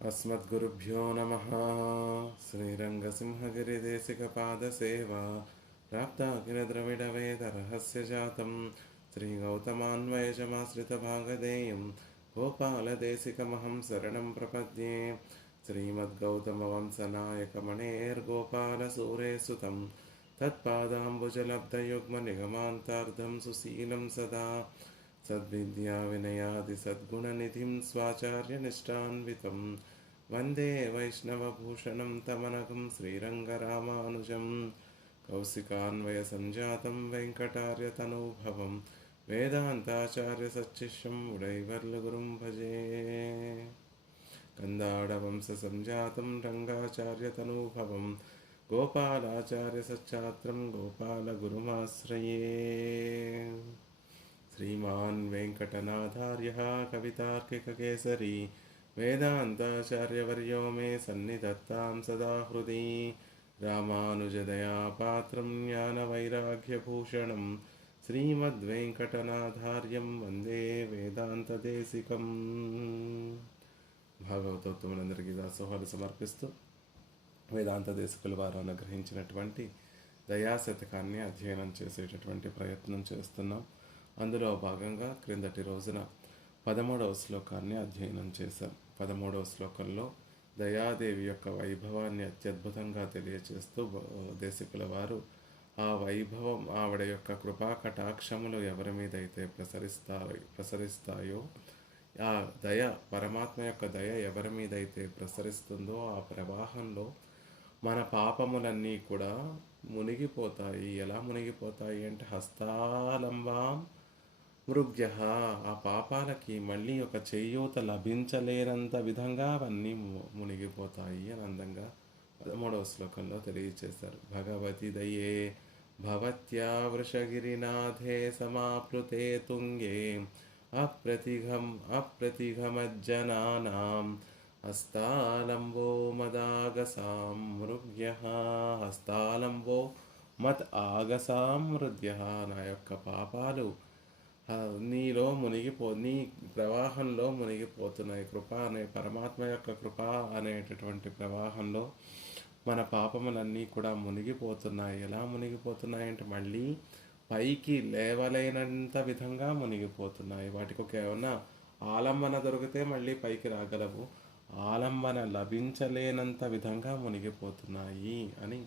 अस्मद्गुरुभ्यो नमः। श्रीरङ्गसिंहगिरिदेशिकपादसेवा प्राप्ताखिलद्रविडवेदरहस्यजातं श्रीगौतमान्वयजमाश्रितभागधेयं गोपालदेशिकमहं शरणं प्रपद्ये। श्रीमद्गौतमवंशनायकमणेर्गोपालसूरेसुतं तत्पादाम्बुजलब्धयुग्मनिगमान्तार्धं सुशीलं सदा सद्विद्याविनयादिसद्गुणनिधिं स्वाचार्यनिष्ठान्वितं वन्दे वैष्णवभूषणं तमनघं श्रीरङ्गरामानुजं कौशिकान्वयसञ्जातं वेङ्कटार्यतनूभवं वेदान्ताचार्यसच्शिष्यं उडैवर्लुगुरुं भजे। कन्दाडवंशसञ्जातं रङ्गाचार्यतनूभवं गोपालाचार्यसच्चात्रं गोपालगुरुमाश्रये। श्रीमान् वेङ्कटनाथार्यः कवितार्किककेसरी वेदान्ताचार्यवर्यो मे सन्निधत्तां सदा हृदि। रामानुजदयापात्रं ज्ञानवैराग्यभूषणं श्रीमद्वेङ्कटनाथार्यं वन्दे వేదాంతదేశికం। భాగవతోత్తములందరికీ దాసోహాలు సమర్పిస్తూ వేదాంత దేశికుల వారు అనుగ్రహించినటువంటి దయాశతకాన్ని అధ్యయనం చేసేటటువంటి ప్రయత్నం చేస్తున్నాం. అందులో భాగంగా క్రిందటి రోజున 13వ శ్లోకాన్ని అధ్యయనం చేశాం. 13వ శ్లోకంలో దయాదేవి యొక్క వైభవాన్ని అత్యద్భుతంగా తెలియచేస్తూ దేశికుల వారు ఆ వైభవం, ఆవిడ యొక్క కృపా కటాక్షములు ఎవరి మీద అయితే ప్రసరిస్తాయో, ఆ దయ, పరమాత్మ యొక్క దయ ఎవరి మీద అయితే ప్రసరిస్తుందో ఆ ప్రవాహంలో మన పాపములన్నీ కూడా మునిగిపోతాయి. ఎలా మునిగిపోతాయి అంటే హస్తాలంబాం మృగ్య, ఆ పాపాలకి మళ్ళీ ఒక చేయూత లభించలేనంత విధంగా అవన్నీ మునిగిపోతాయి అని అందంగా 13వ శ్లోకంలో తెలియచేశారు. భగవతి దయే భవత్యా వృషగిరినాథే సమాప్లుతే తుంగే అప్రతిఘమజ్జనానాం హస్తాలంబో మదాగసాం మృగ్య. హస్తాలంబో మత్ ఆగసాం మృగ్య, నా యొక్క పాపాలు నీలో నీ ప్రవాహంలో మునిగిపోతున్నాయి. కృప అనే పరమాత్మ యొక్క కృప అనేటటువంటి ప్రవాహంలో మన పాపములన్నీ కూడా మునిగిపోతున్నాయి. ఎలా మునిగిపోతున్నాయి అంటే మళ్ళీ పైకి లేవలేనంత విధంగా మునిగిపోతున్నాయి. వాటికి ఒక ఏమన్నా ఆలంబన దొరికితే మళ్ళీ పైకి రాగలవు, ఆలంబన లభించలేనంత విధంగా మునిగిపోతున్నాయి అని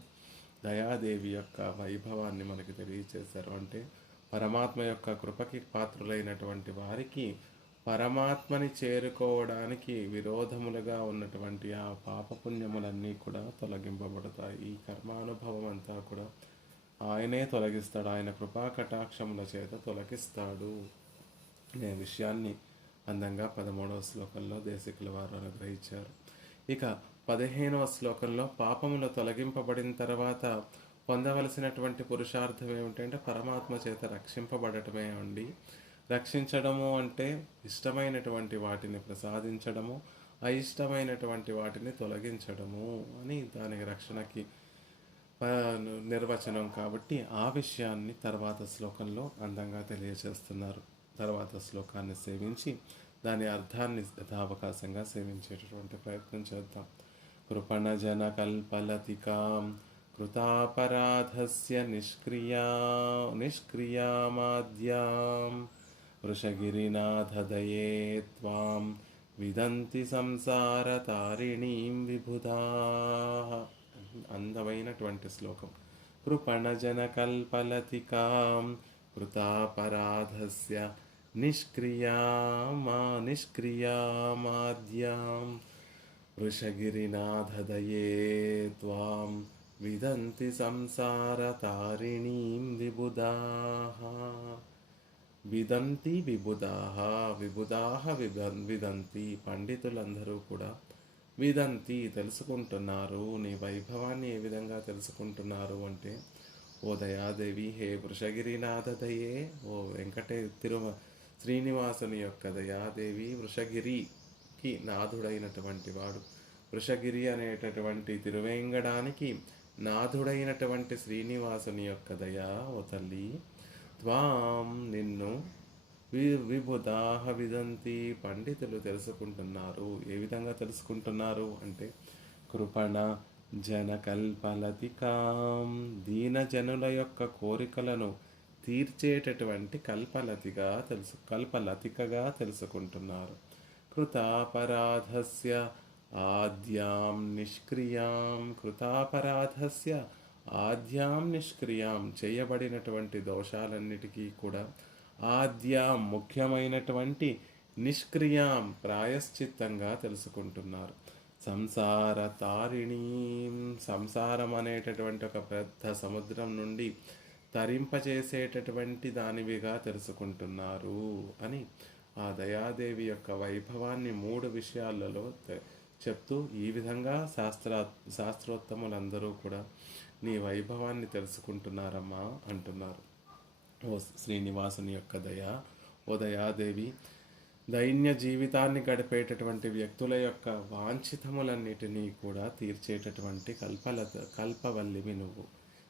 దయాదేవి యొక్క వైభవాన్ని మనకి తెలియచేశారు. అంటే పరమాత్మ యొక్క కృపకి పాత్రులైనటువంటి వారికి పరమాత్మని చేరుకోవడానికి విరోధములుగా ఉన్నటువంటి ఆ పాపపుణ్యములన్నీ కూడా తొలగింపబడతాయి. ఈ కర్మానుభవం అంతా కూడా ఆయనే తొలగిస్తాడు, ఆయన కృపా కటాక్షముల చేత తొలగిస్తాడు అనే విషయాన్ని అందంగా 13వ శ్లోకంలో దేశికుల వారు అనుగ్రహించారు. ఇక 15వ శ్లోకంలో పాపములు తొలగింపబడిన తర్వాత పొందవలసినటువంటి పురుషార్థం ఏమిటంటే పరమాత్మ చేత రక్షింపబడటమే అండి. రక్షించడము అంటే ఇష్టమైనటువంటి వాటిని ప్రసాదించడము, అయిష్టమైనటువంటి వాటిని తొలగించడము అని దానికి రక్షణకి నిర్వచనం. కాబట్టి ఆ విషయాన్ని తర్వాత శ్లోకంలో అందంగా తెలియజేస్తున్నారు. తర్వాత శ్లోకాన్ని సేవించి దాని అర్థాన్ని యథావకాశంగా సేవించేటటువంటి ప్రయత్నం చేద్దాం. కృపణజన కల్పలతికాం కృతాపరాధస్య నిష్క్రియామాద్యాం వృషగిరినాథదయే త్వాం విదంతి సంసార తారిణీం విబుధా. అందమైనటువంటి శ్లోకం. కృపణజన కల్పలతికాం కృతాపరాధస్య నిష్క్రియామాద్యాం వృషగిరినాథదయే త్వాం విదంతి సంసార తారిణీం విబుధాః. విదంతి విబుధాః, విబుధాః విదంతి. పండితులందరూ కూడా విదంతి తెలుసుకుంటున్నారు. నీ వైభవాన్ని ఏ విధంగా తెలుసుకుంటున్నారు అంటే, ఓ దయాదేవి, హే వృషగిరినాథదయే, ఓ శ్రీనివాసుని యొక్క దయాదేవి, వృషగిరికి నాథుడైనటువంటి వాడు, వృషగిరి అనేటటువంటి తిరువేంగడానికి నాథుడైనటువంటి శ్రీనివాసుని యొక్క దయా, ఓ తల్లి, త్వాం నిన్ను, విబుధాహ విదంతి, పండితులు తెలుసుకుంటున్నారు. ఏ విధంగా తెలుసుకుంటున్నారు అంటే కృపణ జనకల్పలతికాం, దీనజనుల యొక్క కోరికలను తీర్చేటటువంటి కల్పలతికగా తెలుసుకుంటున్నారు. కృతాపరాధస్య ఆద్యాం నిష్క్రియాం, కృతాపరాధస్య ఆద్యాం నిష్క్రియాం, చేయబడినటువంటి దోషాలన్నిటికీ కూడా ఆద్యాం ముఖ్యమైనటువంటి నిష్క్రియాం ప్రాయశ్చిత్తంగా తెలుసుకుంటున్నారు. సంసార తారిణీ, సంసారం అనేటటువంటి ఒక పెద్ద సముద్రం నుండి తరింపచేసేటటువంటి దానివిగా తెలుసుకుంటున్నారు అని ఆ దయాదేవి యొక్క వైభవాన్ని 3 విషయాలలో చెప్తూ ఈ విధంగా శాస్త్రోత్తములందరూ కూడా నీ వైభవాన్ని తెలుసుకుంటున్నారమ్మా అంటున్నారు. ఓ శ్రీనివాసుని యొక్క దయ, ఓ దయాదేవి, దైన్య జీవితాన్ని గడిపేటటువంటి వ్యక్తుల యొక్క వాంఛితములన్నిటినీ కూడా తీర్చేటటువంటి కల్పవల్లివి నువ్వు.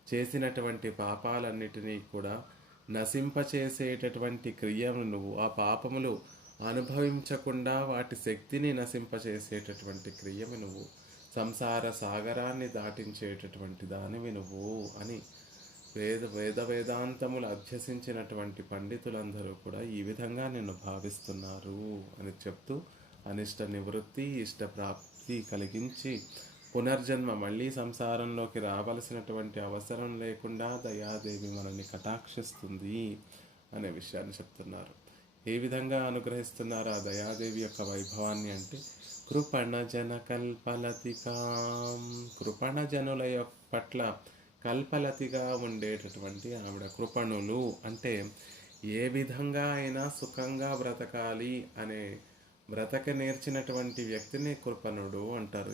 చేసినటువంటి పాపాలన్నిటినీ కూడా నశింపచేసేటటువంటి క్రియను నువ్వు. ఆ పాపములు అనుభవించకుండా వాటి శక్తిని నశింపచేసేటటువంటి క్రియము నువ్వు. సంసార సాగరాన్ని దాటించేటటువంటి దానివి నువ్వు అని వేదాంతములు అభ్యసించినటువంటి పండితులందరూ కూడా ఈ విధంగా నిన్ను భావిస్తున్నారు అని చెప్తూ అనిష్ట నివృత్తి, ఇష్ట ప్రాప్తి కలిగించి పునర్జన్మ మళ్ళీ సంసారంలోకి రావలసినటువంటి అవసరం లేకుండా దయాదేవి మనల్ని కటాక్షిస్తుంది అనే విషయాన్ని చెప్తున్నారు. ఏ విధంగా అనుగ్రహిస్తున్నారు ఆ దయాదేవి యొక్క వైభవాన్ని అంటే కృపణ జన కల్పలతికాం, కృపణ జనుల పట్ల కల్పలతిగా ఉండేటటువంటి ఆవిడ. కృపణులు అంటే ఏ విధంగా అయినా సుఖంగా బ్రతకాలి అనే బ్రతక నేర్చినటువంటి వ్యక్తిని కృపణుడు అంటారు.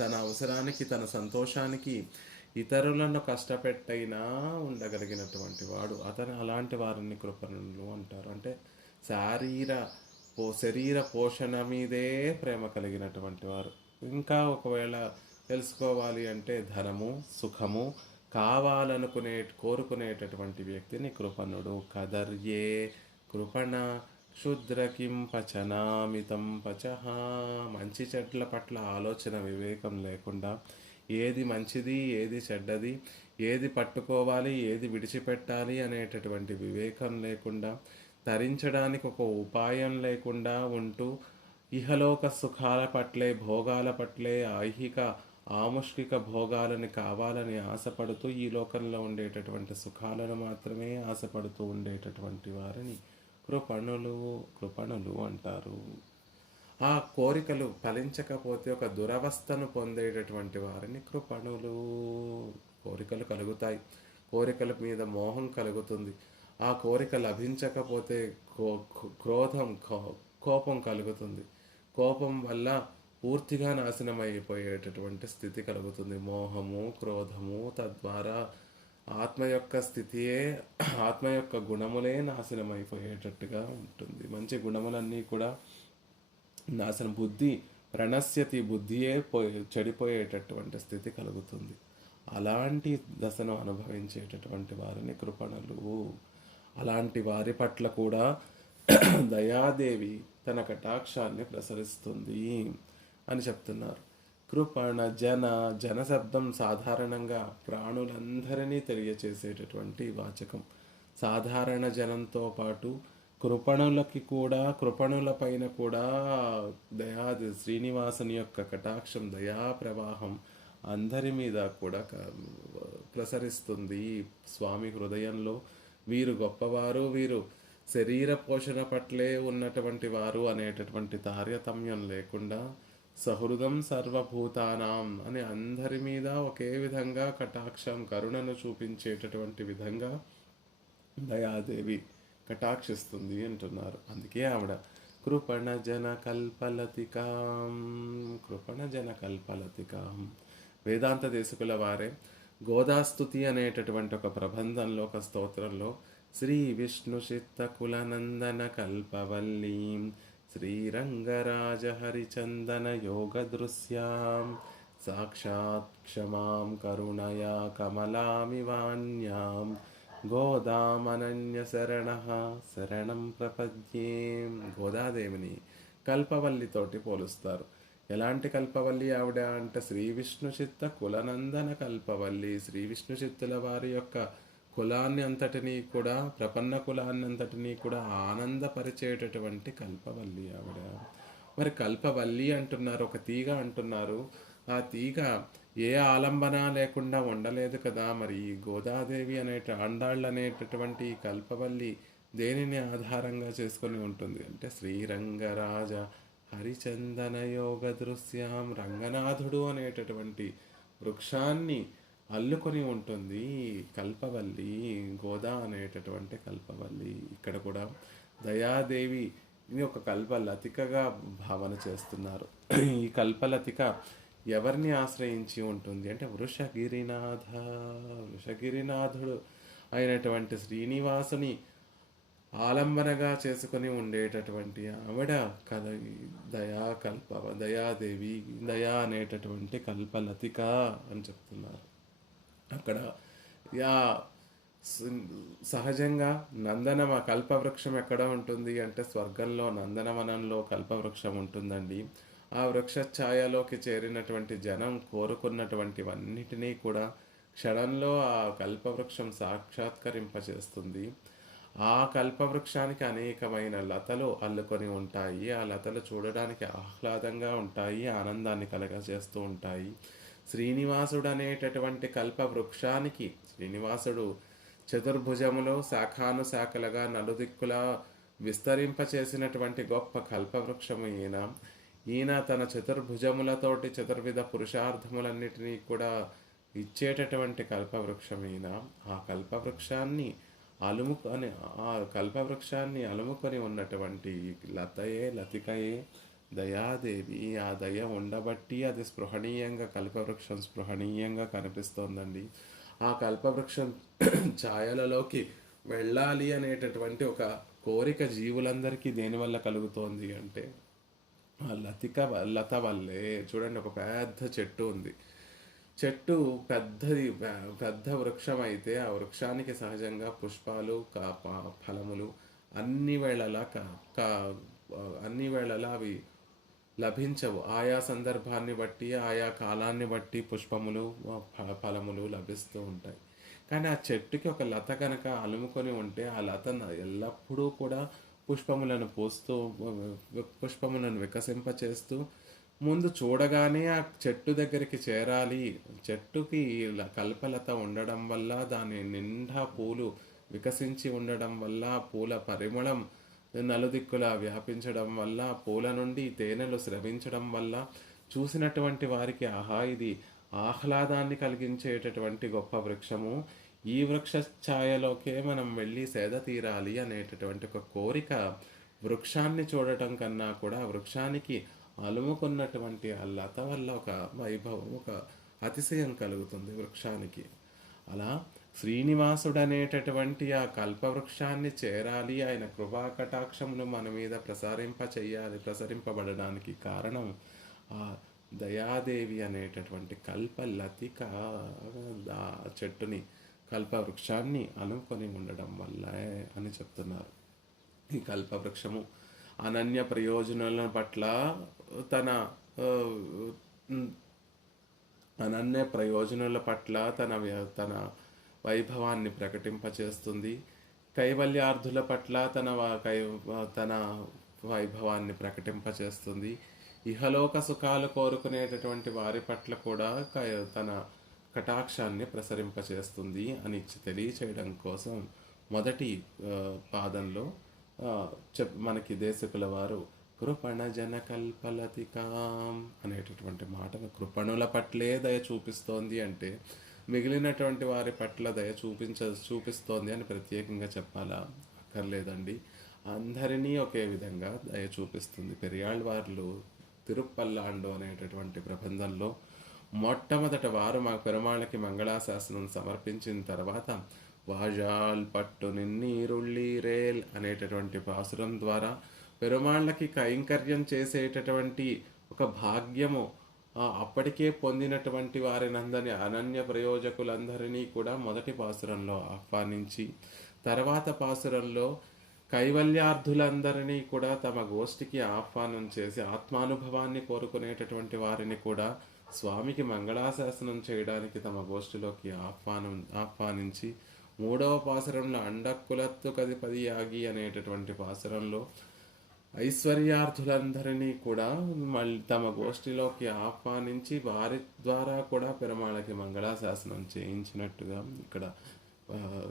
తన అవసరానికి, తన సంతోషానికి ఇతరులను కష్టపెట్టైనా ఉండగలిగినటువంటి వాడు అలాంటి వారిని కృపణులు అంటారు. అంటే శరీర పోషణ మీదే ప్రేమ కలిగినటువంటి వారు. ఇంకా ఒకవేళ తెలుసుకోవాలి అంటే ధనము, సుఖము కోరుకునేటటువంటి వ్యక్తిని కృపణుడు. కదర్యే కృపణ క్షుద్రకిం పచనామితం పచహ, మంచి చెడ్ల పట్ల ఆలోచన వివేకం లేకుండా, ఏది మంచిది ఏది చెడ్డది, ఏది పట్టుకోవాలి ఏది విడిచిపెట్టాలి అనేటటువంటి వివేకం లేకుండా, తరించడానికి ఒక ఉపాయం లేకుండా ఉంటూ ఇహలోక సుఖాల పట్లే, భోగాల పట్లే, ఐహిక ఆముష్కిక భోగాలని కావాలని ఆశపడుతూ ఈ లోకంలో ఉండేటటువంటి సుఖాలను మాత్రమే ఆశపడుతూ ఉండేటటువంటి వారిని కృపణులు అంటారు. ఆ కోరికలు ఫలించకపోతే ఒక దురవస్థను పొందేటటువంటి వారిని కృపణులు. కోరికలు కలుగుతాయి, కోరికల మీద మోహం కలుగుతుంది. ఆ కోరిక లభించకపోతే కోపం కలుగుతుంది. కోపం వల్ల పూర్తిగా నాశనం అయిపోయేటటువంటి స్థితి కలుగుతుంది. మోహము, క్రోధము, తద్వారా ఆత్మ యొక్క స్థితియే, ఆత్మ యొక్క గుణములే నాశనం అయిపోయేటట్టుగా ఉంటుంది. మంచి గుణములన్నీ కూడా నాశనం, ప్రణశ్యతి, బుద్ధియే చెడిపోయేటటువంటి స్థితి కలుగుతుంది. అలాంటి దశను అనుభవించేటటువంటి వారిని కృపణులు. అలాంటి వారి పట్ల కూడా దయాదేవి తన కటాక్షాన్ని ప్రసరిస్తుంది అని చెప్తున్నారు. కృపణ జన శబ్దం సాధారణంగా ప్రాణులందరినీ తెలియచేసేటటువంటి వాచకం. సాధారణ జనంతో పాటు కృపణుల పైన కూడా శ్రీనివాసుని యొక్క కటాక్షం, దయా ప్రవాహం అందరి మీద కూడా ప్రసరిస్తుంది. స్వామి హృదయంలో వీరు గొప్పవారు, వీరు శరీర పోషణ పట్లే ఉన్నటువంటి వారు అనేటటువంటి తారతమ్యం లేకుండా సహృదం సర్వభూతానాం అని అందరి మీద ఒకే విధంగా కటాక్షం, కరుణను చూపించేటటువంటి విధంగా దయాదేవి కటాక్షిస్తుంది అంటున్నారు. అందుకే ఆవిడ కృపణ జన కల్పలతికాం. వేదాంత దేశకుల వారే గోదాస్తుతి అనేటటువంటి ఒక ప్రబంధంలో, ఒక స్తోత్రంలో శ్రీ విష్ణు చిత్తకులనందన కల్పవల్లీం శ్రీరంగరాజ హరిచందన యోగ దృశ్యాం సాక్షాత్ క్షమాం కరుణయా కమలామివాన్యాం గోదామనన్య శరణ శరణం ప్రపద్యే. గోదాదేవిని కల్పవల్లితోటి పోలుస్తారు. ఎలాంటి కల్పవల్లి ఆవిడ అంటే శ్రీ విష్ణు చిత్త కులనందన కల్పవల్లి. శ్రీ విష్ణు చిత్తుల వారి యొక్క కులాన్ని అంతటినీ కూడా, ప్రపన్న కులాన్ని అంతటినీ కూడా ఆనందపరిచేటటువంటి కల్పవల్లి ఆవిడ. మరి కల్పవల్లి అంటున్నారు, ఒక తీగ అంటున్నారు. ఆ తీగ ఏ ఆలంబన లేకుండా ఉండలేదు కదా. మరి ఈ గోదాదేవి ఆండాళ్ళు అనేటటువంటి ఈ కల్పవల్లి దేనిని ఆధారంగా చేసుకొని ఉంటుంది అంటే శ్రీరంగరాజ హరిచందన యోగ దృశ్యాం. రంగనాథుడు అనేటటువంటి వృక్షాన్ని అల్లుకొని ఉంటుంది కల్పవల్లి, గోదా అనేటటువంటి కల్పవల్లి. ఇక్కడ కూడా దయాదేవి ఇది ఒక కల్పలతికగా భావన చేస్తున్నారు. ఈ కల్పలతిక ఎవరిని ఆశ్రయించి ఉంటుంది అంటే వృషగిరినాథుడు అయినటువంటి శ్రీనివాసుని ఆలంబనగా చేసుకొని ఉండేటటువంటి ఆవిడ దయాదేవి, దయా అనేటటువంటి కల్పలతిక అని చెప్తున్నారు. అక్కడ సహజంగా కల్పవృక్షం ఎక్కడ ఉంటుంది అంటే స్వర్గంలో నందనవనంలో కల్పవృక్షం ఉంటుందండి. ఆ వృక్ష ఛాయలోకి చేరినటువంటి జనం కోరుకున్నటువంటివన్నిటినీ కూడా క్షణంలో ఆ కల్పవృక్షం సాక్షాత్కరింపచేస్తుంది. ఆ కల్పవృక్షానికి అనేకమైన లతలు అల్లుకొని ఉంటాయి. ఆ లతలు చూడడానికి ఆహ్లాదంగా ఉంటాయి, ఆనందాన్ని కలగజేస్తూ ఉంటాయి. శ్రీనివాసుడు అనేటటువంటి కల్పవృక్షానికి, శ్రీనివాసుడు చతుర్భుజములో శాఖానుశాఖలుగా నలుదిక్కులా విస్తరింపచేసినటువంటి గొప్ప కల్పవృక్షము ఈయన తన చతుర్భుజములతోటి చతుర్విధ పురుషార్థములన్నిటినీ కూడా ఇచ్చేటటువంటి కల్పవృక్షం ఈయన. ఆ కల్పవృక్షాన్ని అలుముకొని ఉన్నటువంటి లతికయే దయాదేవి. ఆ దయ ఉండబట్టి అది కల్పవృక్షం స్పృహణీయంగా కనిపిస్తోందండి. ఆ కల్పవృక్షం ఛాయలలోకి వెళ్ళాలి అనేటటువంటి ఒక కోరిక జీవులందరికీ దేనివల్ల కలుగుతోంది అంటే ఆ లత వల్లే. చూడండి, ఒక పెద్ద చెట్టు ఉంది. చెట్టు పెద్ద వృక్షం అయితే ఆ వృక్షానికి సహజంగా పుష్పాలు, ఫలములు అన్ని వేళలా అవి లభించవు. ఆయా సందర్భాన్ని బట్టి, ఆయా కాలాన్ని బట్టి పుష్పములు, ఫలములు లభిస్తూ ఉంటాయి. కానీ ఆ చెట్టుకి ఒక లత కనుక అలుముకొని ఉంటే ఆ లత ఎల్లప్పుడూ కూడా పుష్పములను వికసింపచేస్తూ ముందు చూడగానే ఆ చెట్టు దగ్గరికి చేరాలి. చెట్టుకి కల్పలత ఉండడం వల్ల, దాని నిండా పూలు వికసించి ఉండడం వల్ల, పూల పరిమళం నలుదిక్కులా వ్యాపించడం వల్ల, పూల నుండి తేనెలు స్రవించడం వల్ల చూసినటువంటి వారికి ఆహా, ఇది ఆహ్లాదాన్ని కలిగించేటటువంటి గొప్ప వృక్షము, ఈ వృక్ష ఛాయలోకే మనం వెళ్ళి సేద తీరాలి అనేటటువంటి ఒక కోరిక వృక్షాన్ని చూడటం కన్నా కూడా వృక్షానికి అలుముకున్నటువంటి ఆ లత వల్ల ఒక వైభవం, ఒక అతిశయం కలుగుతుంది వృక్షానికి. అలా శ్రీనివాసుడు అనేటటువంటి ఆ కల్పవృక్షాన్ని చేరాలి, ఆయన కృపా కటాక్షమును మన మీద ప్రసరింపబడడానికి కారణం ఆ దయాదేవి అనేటటువంటి కల్పలతిక ఆ చెట్టుని, కల్పవృక్షాన్ని అనుకొని ఉండడం వల్ల అని చెప్తున్నారు. ఈ కల్పవృక్షము అనన్య ప్రయోజనాల పట్ల తన వైభవాన్ని ప్రకటింపచేస్తుంది. కైవల్యార్థుల పట్ల తన వైభవాన్ని ప్రకటింపచేస్తుంది. ఇహలోక సుఖాలు కోరుకునేటటువంటి వారి పట్ల కూడా తన కటాక్షాన్ని ప్రసరింపచేస్తుంది అని తెలియచేయడం కోసం మొదటి పాదంలో మనకి దేశకుల వారు కృపణ జన కల్పలతికాం అనేటటువంటి మాటను కృపణుల పట్లే దయ చూపిస్తోంది అంటే మిగిలినటువంటి వారి పట్ల దయ చూపిస్తోంది అని ప్రత్యేకంగా చెప్పాలా? అక్కర్లేదండి. అందరినీ ఒకే విధంగా దయ చూపిస్తుంది. పెరియాళ్వార్లు తిరుప్పల్లాండు అనేటటువంటి ప్రబంధంలో మొట్టమొదట వారు మా పెరుమాళ్ళకి మంగళాశాసనం సమర్పించిన తర్వాత వాజాల్ పట్టు నిన్నీరుళ్ళి రేల్ అనేటటువంటి పాసురం ద్వారా పెరుమాళ్ళకి కైంకర్యం చేసేటటువంటి ఒక భాగ్యము అప్పటికే పొందినటువంటి వారినందరినీ అనన్య ప్రయోజకులందరినీ కూడా మొదటి పాసురంలో ఆహ్వానించి, తర్వాత పాసురంలో కైవల్యార్థులందరినీ కూడా తమ గోష్ఠికి ఆహ్వానం చేసి, ఆత్మానుభవాన్ని కోరుకునేటటువంటి వారిని కూడా స్వామికి మంగళాశాసనం చేయడానికి తమ గోష్ఠిలోకి ఆహ్వానించి, మూడవ పాసురంలో అండక్కులత్తు కదిపది యాగి అనేటటువంటి పాసురంలో ఐశ్వర్యార్థులందరినీ కూడా మళ్ళీ తమ గోష్ఠిలోకి ఆహ్వానించి వారి ద్వారా కూడా పెరుమాళకి మంగళాశాసనం చేయించినట్టుగా ఇక్కడ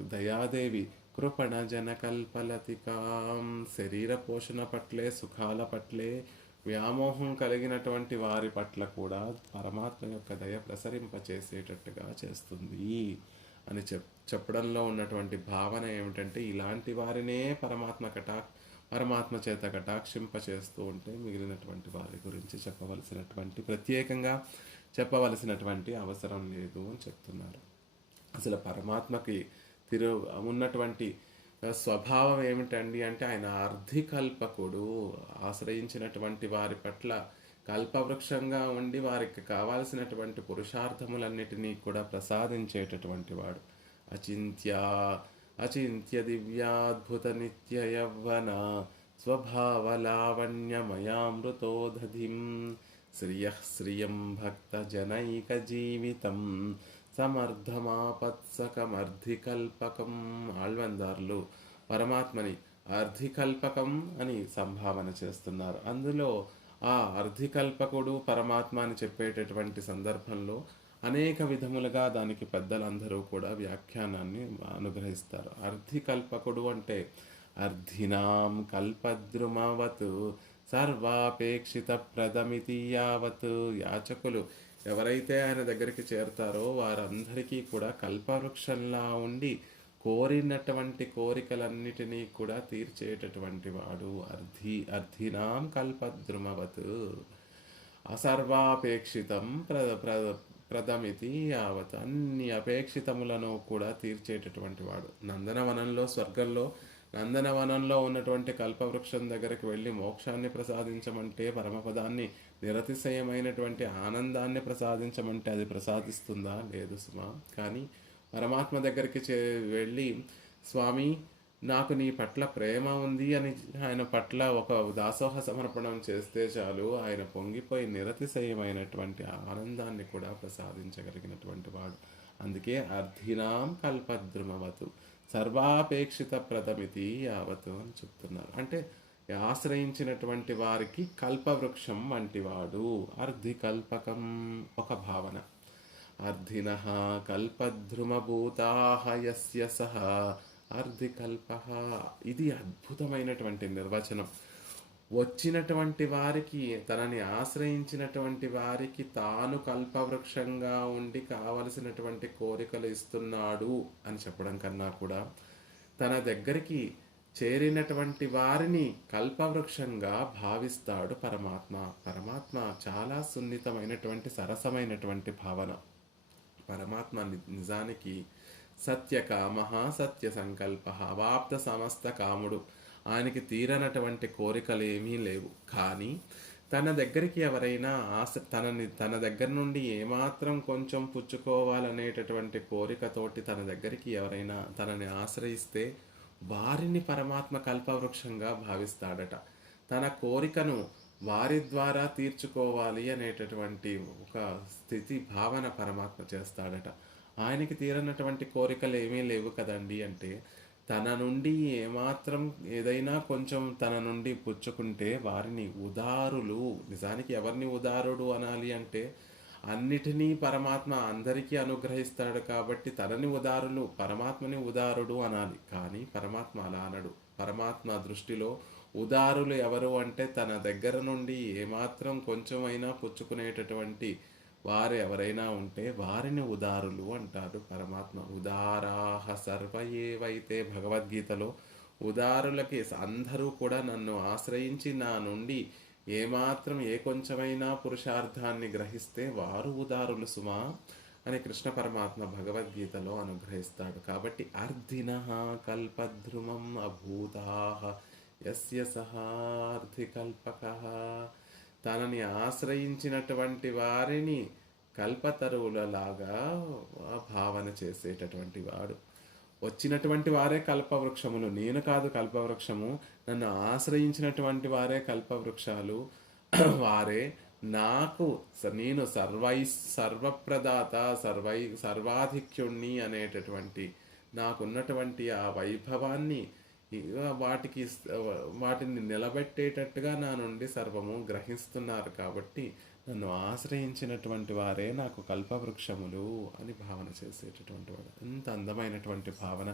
దయాదేవి కృపణ జనకల్పలతికాం, శరీర పోషణ పట్లే, సుఖాల పట్లే వ్యామోహం కలిగినటువంటి వారి పట్ల కూడా పరమాత్మ యొక్క దయ ప్రసరింపచేసేటట్టుగా చేస్తుంది అని చెప్పడంలో ఉన్నటువంటి భావన ఏమిటంటే, ఇలాంటి వారినే పరమాత్మ చేత కటాక్షింప చేస్తూ ఉంటే మిగిలినటువంటి వారి గురించి ప్రత్యేకంగా చెప్పవలసినటువంటి అవసరం లేదు అని చెప్తున్నారు. అసలు పరమాత్మకి ఉన్నటువంటి స్వభావం ఏమిటండి అంటే, ఆయన అర్ధికల్పకుడు. ఆశ్రయించినటువంటి వారి పట్ల కల్పవృక్షంగా ఉండి వారికి కావాల్సినటువంటి పురుషార్థములన్నిటినీ కూడా ప్రసాదించేటటువంటి వాడు. అచింత్య దివ్యాద్భుత నిత్య యవ్వన స్వభావలావణ్యమయామృతోదధిం శ్రియం భక్త జనైక జీవితం సమర్థమాపత్సకమర్ధికల్పకం. ఆళ్వందార్లు పరమాత్మని అర్ధికల్పకం అని సంభావన చేస్తున్నారు. అందులో ఆ అర్ధికల్పకుడు పరమాత్మ అని చెప్పేటటువంటి సందర్భంలో అనేక విధములుగా దానికి పెద్దలందరూ కూడా వ్యాఖ్యానాన్ని అనుగ్రహిస్తారు. అర్ధికల్పకుడు అంటే అర్ధినాం కల్పద్రుమవత్ సర్వాపేక్షిత ప్రదమితి యావత్. యాచకులు ఎవరైతే ఆయన దగ్గరికి చేరతారో వారందరికీ కూడా కల్పవృక్షంలా ఉండి కోరినటువంటి కోరికలన్నిటినీ కూడా తీర్చేటటువంటి వాడు. అర్ధినాం కల్పద్రుమవత్ అసర్వాపేక్షితం ప్రదమితి యావత్. అన్ని అపేక్షితములను కూడా తీర్చేటటువంటి వాడు. స్వర్గంలో నందనవనంలో ఉన్నటువంటి కల్పవృక్షం దగ్గరికి వెళ్ళి మోక్షాన్ని ప్రసాదించమంటే, పరమపదాన్ని నిరతిశయమైనటువంటి ఆనందాన్ని ప్రసాదించమంటే అది ప్రసాదిస్తుందా? లేదు సుమా. కానీ పరమాత్మ దగ్గరికి వెళ్ళి, స్వామి నాకు నీ పట్ల ప్రేమ ఉంది అని ఆయన పట్ల ఒక దాసోహ సమర్పణం చేస్తే చాలు, ఆయన పొంగిపోయి నిరతిశయమైనటువంటి ఆనందాన్ని కూడా ప్రసాదించగలిగినటువంటి వాడు. అందుకే అర్ధినాం కల్పద్రుమవతు సర్వాపేక్షిత ప్రథమితి యావత్ అని చెప్తున్నారు. అంటే ఆశ్రయించినటువంటి వారికి కల్పవృక్షం వంటివాడు. అర్ధికల్పకం ఒక భావన. అర్ధినః కల్పద్రుమభూతాః యస్య సహ అర్ధికల్పః. ఇది అద్భుతమైనటువంటి నిర్వచనం. వచ్చినటువంటి వారికి, తనని ఆశ్రయించినటువంటి వారికి తాను కల్పవృక్షంగా ఉండి కావలసినటువంటి కోరికలు ఇస్తున్నాడు అని చెప్పడం కన్నా కూడా, తన దగ్గరికి చేరినటువంటి వారిని కల్పవృక్షంగా భావిస్తాడు పరమాత్మ. పరమాత్మ చాలా సున్నితమైనటువంటి సరసమైనటువంటి భావన. పరమాత్మ నిజానికి సత్యకామ, సత్య సంకల్ప, అవాప్త సమస్త కాముడు. ఆయనకి తీరనటువంటి కోరికలు ఏమీ లేవు. కానీ తన దగ్గరికి ఎవరైనా తన దగ్గర నుండి ఏమాత్రం కొంచెం పుచ్చుకోవాలనేటటువంటి కోరికతోటి తన దగ్గరికి ఎవరైనా తనని ఆశ్రయిస్తే వారిని పరమాత్మ కల్పవృక్షంగా భావిస్తాడట. తన కోరికను వారి ద్వారా తీర్చుకోవాలి అనేటటువంటి ఒక స్థితి భావన పరమాత్మ చేస్తాడట. ఆయనకి తీరనటువంటి కోరికలు ఏమీ లేవు కదండి అంటే, తన నుండి ఏమాత్రం ఏదైనా కొంచెం తన నుండి పుచ్చుకుంటే వారిని ఉదారులు. నిజానికి ఎవరిని ఉదారుడు అనాలి అంటే, అన్నిటినీ పరమాత్మ అందరికీ అనుగ్రహిస్తాడు కాబట్టి తనని ఉదారులు, పరమాత్మని ఉదారుడు అనాలి. కానీ పరమాత్మ అలా అనడు. పరమాత్మ దృష్టిలో ఉదారులు ఎవరు అంటే, తన దగ్గర నుండి ఏమాత్రం కొంచెమైనా పుచ్చుకునేటటువంటి వారు ఎవరైనా ఉంటే వారిని ఉదారులు అంటారు పరమాత్మ. ఉదారాహ సర్వ ఏవైతే భగవద్గీతలో ఉదారులకి అందరూ కూడా నన్ను ఆశ్రయించి నా నుండి ఏమాత్రం కొంచెమైనా పురుషార్థాన్ని గ్రహిస్తే వారు ఉదారులు సుమా అని కృష్ణ పరమాత్మ భగవద్గీతలో అనుగ్రహిస్తాడు. కాబట్టి అర్ధినః కల్పద్రుమం అభూతాః యస్య సహ అర్ధికల్పకః. తనని ఆశ్రయించినటువంటి వారిని కల్పతరువులలాగా భావన చేసేటటువంటి వాడు. వచ్చినటువంటి వారే కల్పవృక్షములు, నేను కాదు కల్పవృక్షము, నన్ను ఆశ్రయించినటువంటి వారే కల్పవృక్షాలు. వారే నాకు నేను సర్వప్రదాత సర్వాధిక్యుణ్ణి అనేటటువంటి నాకున్నటువంటి ఆ వైభవాన్ని వాటికి వాటిని నిలబెట్టేటట్టుగా నా నుండి సర్వము గ్రహిస్తున్నారు. కాబట్టి నన్ను ఆశ్రయించినటువంటి వారే నాకు కల్పవృక్షములు అని భావన చేసేటటువంటి వాడు. ఎంత అందమైనటువంటి భావన!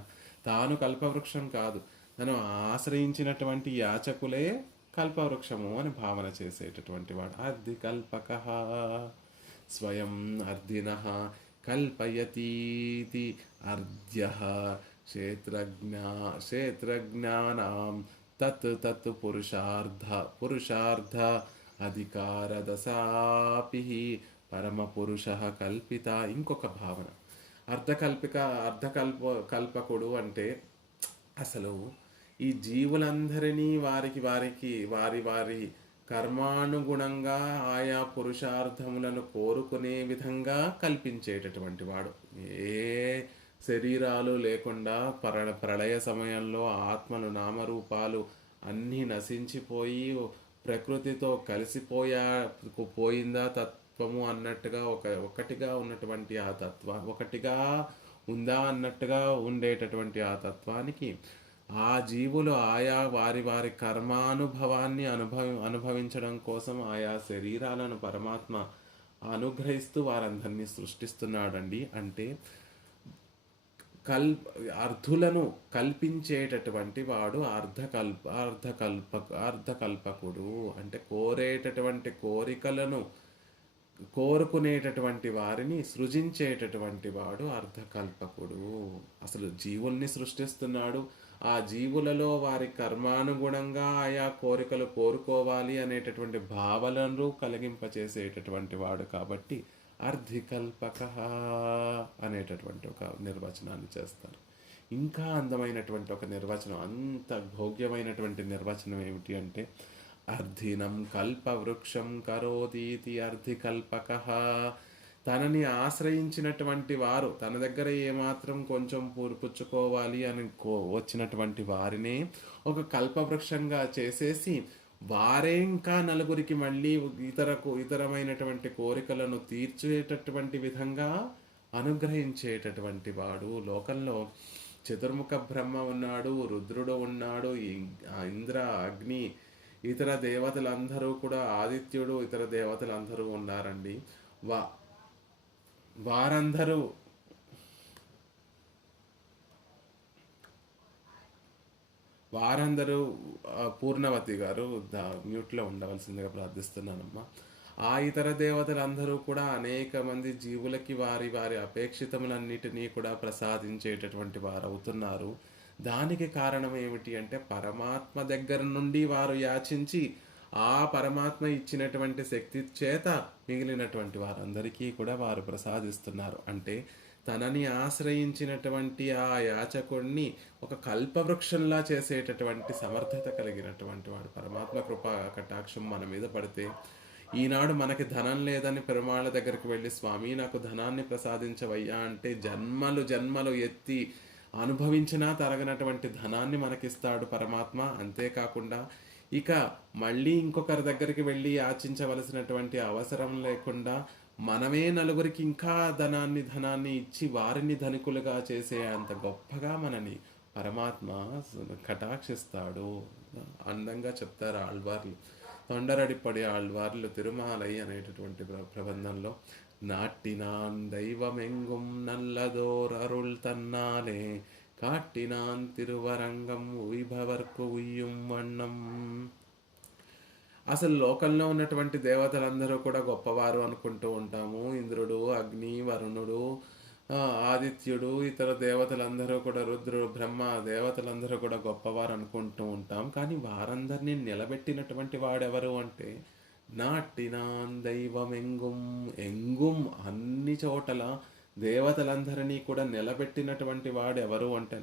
తాను కల్పవృక్షం కాదు, నన్ను ఆశ్రయించినటువంటి యాచకులే కల్పవృక్షము అని భావన చేసేటటువంటి వాడు. అర్ధి కల్పక స్వయం అర్ధినః కల్పయతీతి అర్ధ్యః క్షేత్రజ్ఞానాం తత్ తత్ పురుషార్థ అధికారదశాపి పరమపురుష కల్పిత. ఇంకొక భావన కల్పకుడు అంటే అసలు ఈ జీవులందరినీ వారి వారి కర్మానుగుణంగా ఆయా పురుషార్థములను కోరుకునే విధంగా కల్పించేటటువంటి వాడు. ఏ శరీరాలు లేకుండా ప్రళయ సమయంలో ఆత్మలు నామరూపాలు అన్నీ నశించిపోయి ప్రకృతితో పోయిందా తత్వము అన్నట్టుగా ఒకటిగా ఉన్నటువంటి ఆ ఒకటిగా ఉందా అన్నట్టుగా ఉండేటటువంటి ఆ తత్వానికి ఆ జీవులు ఆయా వారి వారి కర్మానుభవాన్ని అనుభవించడం కోసం ఆయా శరీరాలను పరమాత్మ అనుగ్రహిస్తూ వారందరినీ సృష్టిస్తున్నాడండి. అంటే అర్థులను కల్పించేటటువంటి వాడు అర్ధకల్పకుడు. అంటే కోరేటటువంటి కోరికలను కోరుకునేటటువంటి వారిని సృజించేటటువంటి వాడు అర్ధకల్పకుడు. అసలు జీవుల్ని సృష్టిస్తున్నాడు, ఆ జీవులలో వారి కర్మానుగుణంగా ఆయా కోరికలు కోరుకోవాలి అనేటటువంటి భావనలు కలిగింపచేసేటటువంటి వాడు. కాబట్టి అర్ధికల్పక అనేటటువంటి ఒక నిర్వచనాన్ని చేస్తారు. ఇంకా అందమైనటువంటి ఒక నిర్వచనం, అంత భోగ్యమైనటువంటి నిర్వచనం ఏమిటి అంటే అర్ధినం కల్పవృక్షం కరోతీతి అర్ధికల్పక. తనని ఆశ్రయించినటువంటి వారు, తన దగ్గర ఏమాత్రం కొంచెం పూర్పుచ్చుకోవాలి అని వచ్చినటువంటి వారినే ఒక కల్పవృక్షంగా చేసేసి వారే ఇంకా నలుగురికి మళ్ళీ ఇతరమైనటువంటి కోరికలను తీర్చేటటువంటి విధంగా అనుగ్రహించేటటువంటి వాడు. లోకంలో చతుర్ముఖ బ్రహ్మ ఉన్నాడు, రుద్రుడు ఉన్నాడు, ఇంద్ర, అగ్ని, ఇతర దేవతలందరూ కూడా, ఆదిత్యుడు, ఇతర దేవతలందరూ ఉన్నారండి. వారందరూ పూర్ణవతి గారు మ్యూట్లో ఉండవలసిందిగా ప్రార్థిస్తున్నానమ్మా. ఆ ఇతర దేవతలందరూ కూడా అనేక మంది జీవులకి వారి వారి అపేక్షితములన్నిటినీ కూడా ప్రసాదించేటటువంటి వారు అవుతున్నారు. దానికి కారణం ఏమిటి అంటే పరమాత్మ దగ్గర నుండి వారు యాచించి ఆ పరమాత్మ ఇచ్చినటువంటి శక్తి చేత మిగిలినటువంటి వారందరికీ కూడా వారు ప్రసాదిస్తున్నారు. అంటే తనని ఆశ్రయించినటువంటి ఆ యాచకుడిని ఒక కల్పవృక్షంలా చేసేటటువంటి సమర్థత కలిగినటువంటి వాడు. పరమాత్మ కృపా కటాక్షం మన మీద పడితే, ఈనాడు మనకి ధనం లేదని పెరుమాళ్ళ దగ్గరికి వెళ్ళి స్వామి నాకు ధనాన్ని ప్రసాదించవయ్యా అంటే జన్మలు జన్మలు ఎత్తి అనుభవించినా తరగనటువంటి ధనాన్ని మనకిస్తాడు పరమాత్మ. అంతేకాకుండా ఇక మళ్ళీ ఇంకొకరి దగ్గరికి వెళ్ళి యాచించవలసినటువంటి అవసరం లేకుండా మనమే నలుగురికి ఇంకా ధనాన్ని ఇచ్చి వారిని ధనికులుగా చేసే అంత గొప్పగా మనని పరమాత్మ కటాక్షిస్తాడు. అందంగా చెప్తారు ఆళ్వార్లు, తొండరడిపడి ఆళ్వార్లు తిరుమాలై అనేటటువంటి ప్రబంధంలో నాట్టినాన్ దైవమెంగుం నల్లదోర్ అరుள் తన్నాలే కాట్టినాన్ తిరువరంగం ఉయిభవర్కు ఉయ్యం వண்ணం. అసలు లోకంలో ఉన్నటువంటి దేవతలందరూ కూడా గొప్పవారు అనుకుంటూ ఉంటాము. ఇంద్రుడు, అగ్ని, వరుణుడు, ఆదిత్యుడు, ఇతర దేవతలందరూ కూడా, రుద్రుడు, బ్రహ్మ, దేవతలందరూ కూడా గొప్పవారు అనుకుంటూ ఉంటాం. కానీ వారందరినీ నిలబెట్టినటువంటి వాడెవరు అంటే నాట్టినాన్ దైవమెంగుం, ఎంగుం అన్ని చోటల దేవతలందరినీ కూడా నిలబెట్టినటువంటి వాడు ఎవరు అంటే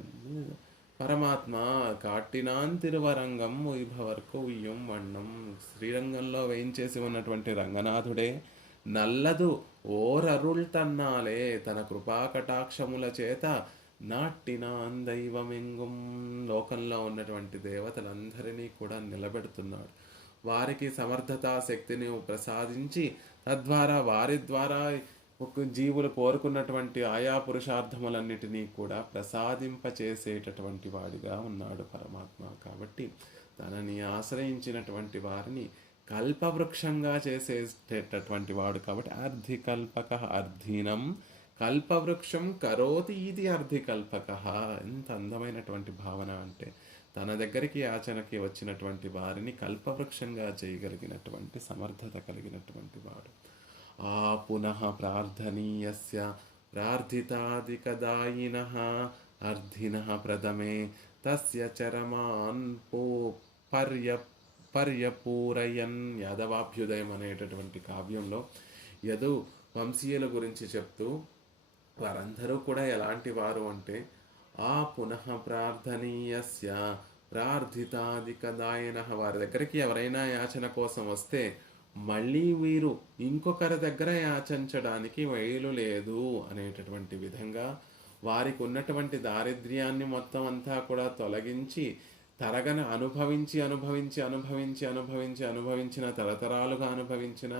పరమాత్మ కాటినాన్ తిరువరంగం వైభవర్కు ఉయ్యం వన్నం, శ్రీరంగంలో వేయించేసి ఉన్నటువంటి రంగనాథుడే నల్లదు ఓరరుల్ తన్నాలే తన కృపా కటాక్షముల చేత నాట్టినాన్ దైవమెంగుం, లోకంలో ఉన్నటువంటి దేవతలందరినీ కూడా నిలబెడుతున్నాడు. వారికి సమర్థతా శక్తిని ప్రసాదించి తద్వారా వారి ద్వారా ఒక జీవులు కోరుకున్నటువంటి ఆయా పురుషార్థములన్నిటినీ కూడా ప్రసాదింపచేసేటటువంటి వాడిగా ఉన్నాడు పరమాత్మ. కాబట్టి తనని ఆశ్రయించినటువంటి వారిని కల్పవృక్షంగా చేసేటటువంటి వాడు. కాబట్టి అర్ధికల్పక అర్ధీనం కల్పవృక్షం కరోతి ఇది అర్ధికల్పక. ఎంత అందమైనటువంటి భావన అంటే తన దగ్గరికి యాచనకి వచ్చినటువంటి వారిని కల్పవృక్షంగా చేయగలిగినటువంటి సమర్థత కలిగినటువంటి వాడు. ఆ పునః ప్రార్థనీయస్య ప్రార్థితాదికదాయినః అర్ధినః ప్రథమే తస్య చరమాన్ పర్యపూరయన్. యాదవాభ్యుదయం అనేటటువంటి కావ్యంలో యదు వంశీయుల గురించి చెప్తూ వారందరూ కూడా ఎలాంటి వారు అంటే ఆ పునః ప్రార్థనీయస్య ప్రార్థితాదికదాయన, వారి దగ్గరికి ఎవరైనా యాచన కోసం వస్తే మళ్ళీ వీరు ఇంకొకరి దగ్గర యాచించడానికి వీలు లేదు అనేటటువంటి విధంగా వారికి ఉన్నటువంటి దారిద్ర్యాన్ని మొత్తం అంతా కూడా తొలగించి తరగన అనుభవించిన తరతరాలుగా అనుభవించిన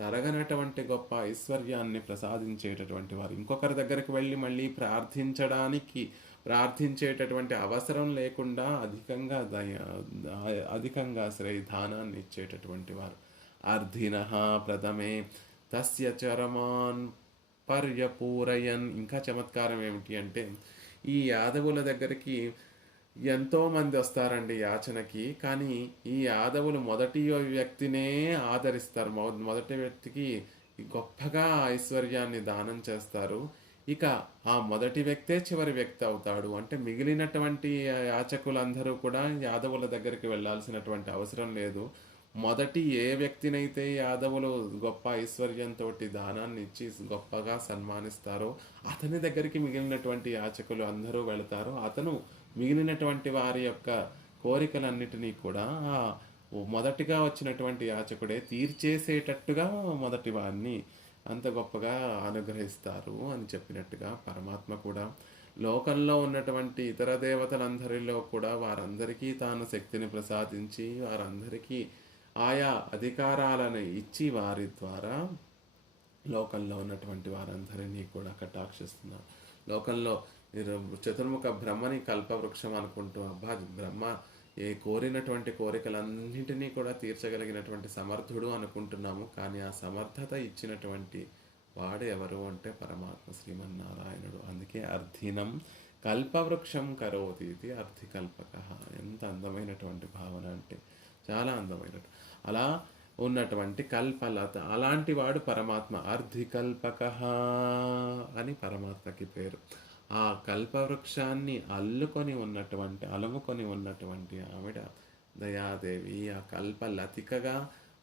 తరగనటువంటి గొప్ప ఐశ్వర్యాన్ని ప్రసాదించేటటువంటి వారు. ఇంకొకరి దగ్గరికి వెళ్ళి మళ్ళీ ప్రార్థించేటటువంటి అవసరం లేకుండా అధికంగా శ్రేధానాన్ని ఇచ్చేటటువంటి వారు. అర్ధినః ప్రథమే తస్య చరమాన్ పర్యపూరయన్. ఇంకా చమత్కారం ఏమిటి అంటే ఈ యాదవుల దగ్గరికి ఎంతోమంది వస్తారండి యాచనకి, కానీ ఈ యాదవులు మొదటి వ్యక్తినే ఆదరిస్తారు. మొదటి వ్యక్తికి గొప్పగా ఐశ్వర్యాన్ని దానం చేస్తారు. ఇక ఆ మొదటి వ్యక్తే చివరి వ్యక్తి అవుతాడు. అంటే మిగిలినటువంటి యాచకులందరూ కూడా యాదవుల దగ్గరికి వెళ్ళాల్సినటువంటి అవసరం లేదు. మొదటి ఏ వ్యక్తినైతే యాదవులు గొప్ప ఐశ్వర్యంతో దానాన్ని ఇచ్చి గొప్పగా సన్మానిస్తారో అతని దగ్గరికి మిగిలినటువంటి యాచకులు అందరూ వెళతారు. అతను మిగిలినటువంటి వారి యొక్క కోరికలన్నిటినీ కూడా మొదటిగా వచ్చినటువంటి యాచకుడే తీర్చేసేటట్టుగా మొదటి వారిని అంత గొప్పగా అనుగ్రహిస్తారు అని చెప్పినట్టుగా పరమాత్మ కూడా లోకంలో ఉన్నటువంటి ఇతర దేవతలందరిలో కూడా వారందరికీ తాను శక్తిని ప్రసాదించి వారందరికీ ఆయా అధికారాలను ఇచ్చి వారి ద్వారా లోకంలో ఉన్నటువంటి వారందరినీ కూడా కటాక్షిస్తున్నారు. లోకంలో మీరు చతుర్ముఖ బ్రహ్మని కల్పవృక్షం అనుకుంటూ అబ్బా బ్రహ్మ ఏ కోరినటువంటి కోరికలన్నింటినీ కూడా తీర్చగలిగినటువంటి సమర్థుడు అనుకుంటున్నాము. కానీ ఆ సమర్థత ఇచ్చినటువంటి వాడు ఎవరు అంటే పరమాత్మ శ్రీమన్నారాయణుడు. అందుకే అర్ధినం కల్పవృక్షం కరోతి ఇది అర్ధికల్పక. ఎంత అందమైనటువంటి భావన అంటే చాలా అందమైనటు. అలా ఉన్నటువంటి కల్పలత అలాంటి వాడు పరమాత్మ. అర్ధికల్పక అని పరమాత్మకి పేరు. ఆ కల్పవృక్షాన్ని అల్లుకొని ఉన్నటువంటి ఆవిడ దయాదేవి. ఆ కల్పలతికగా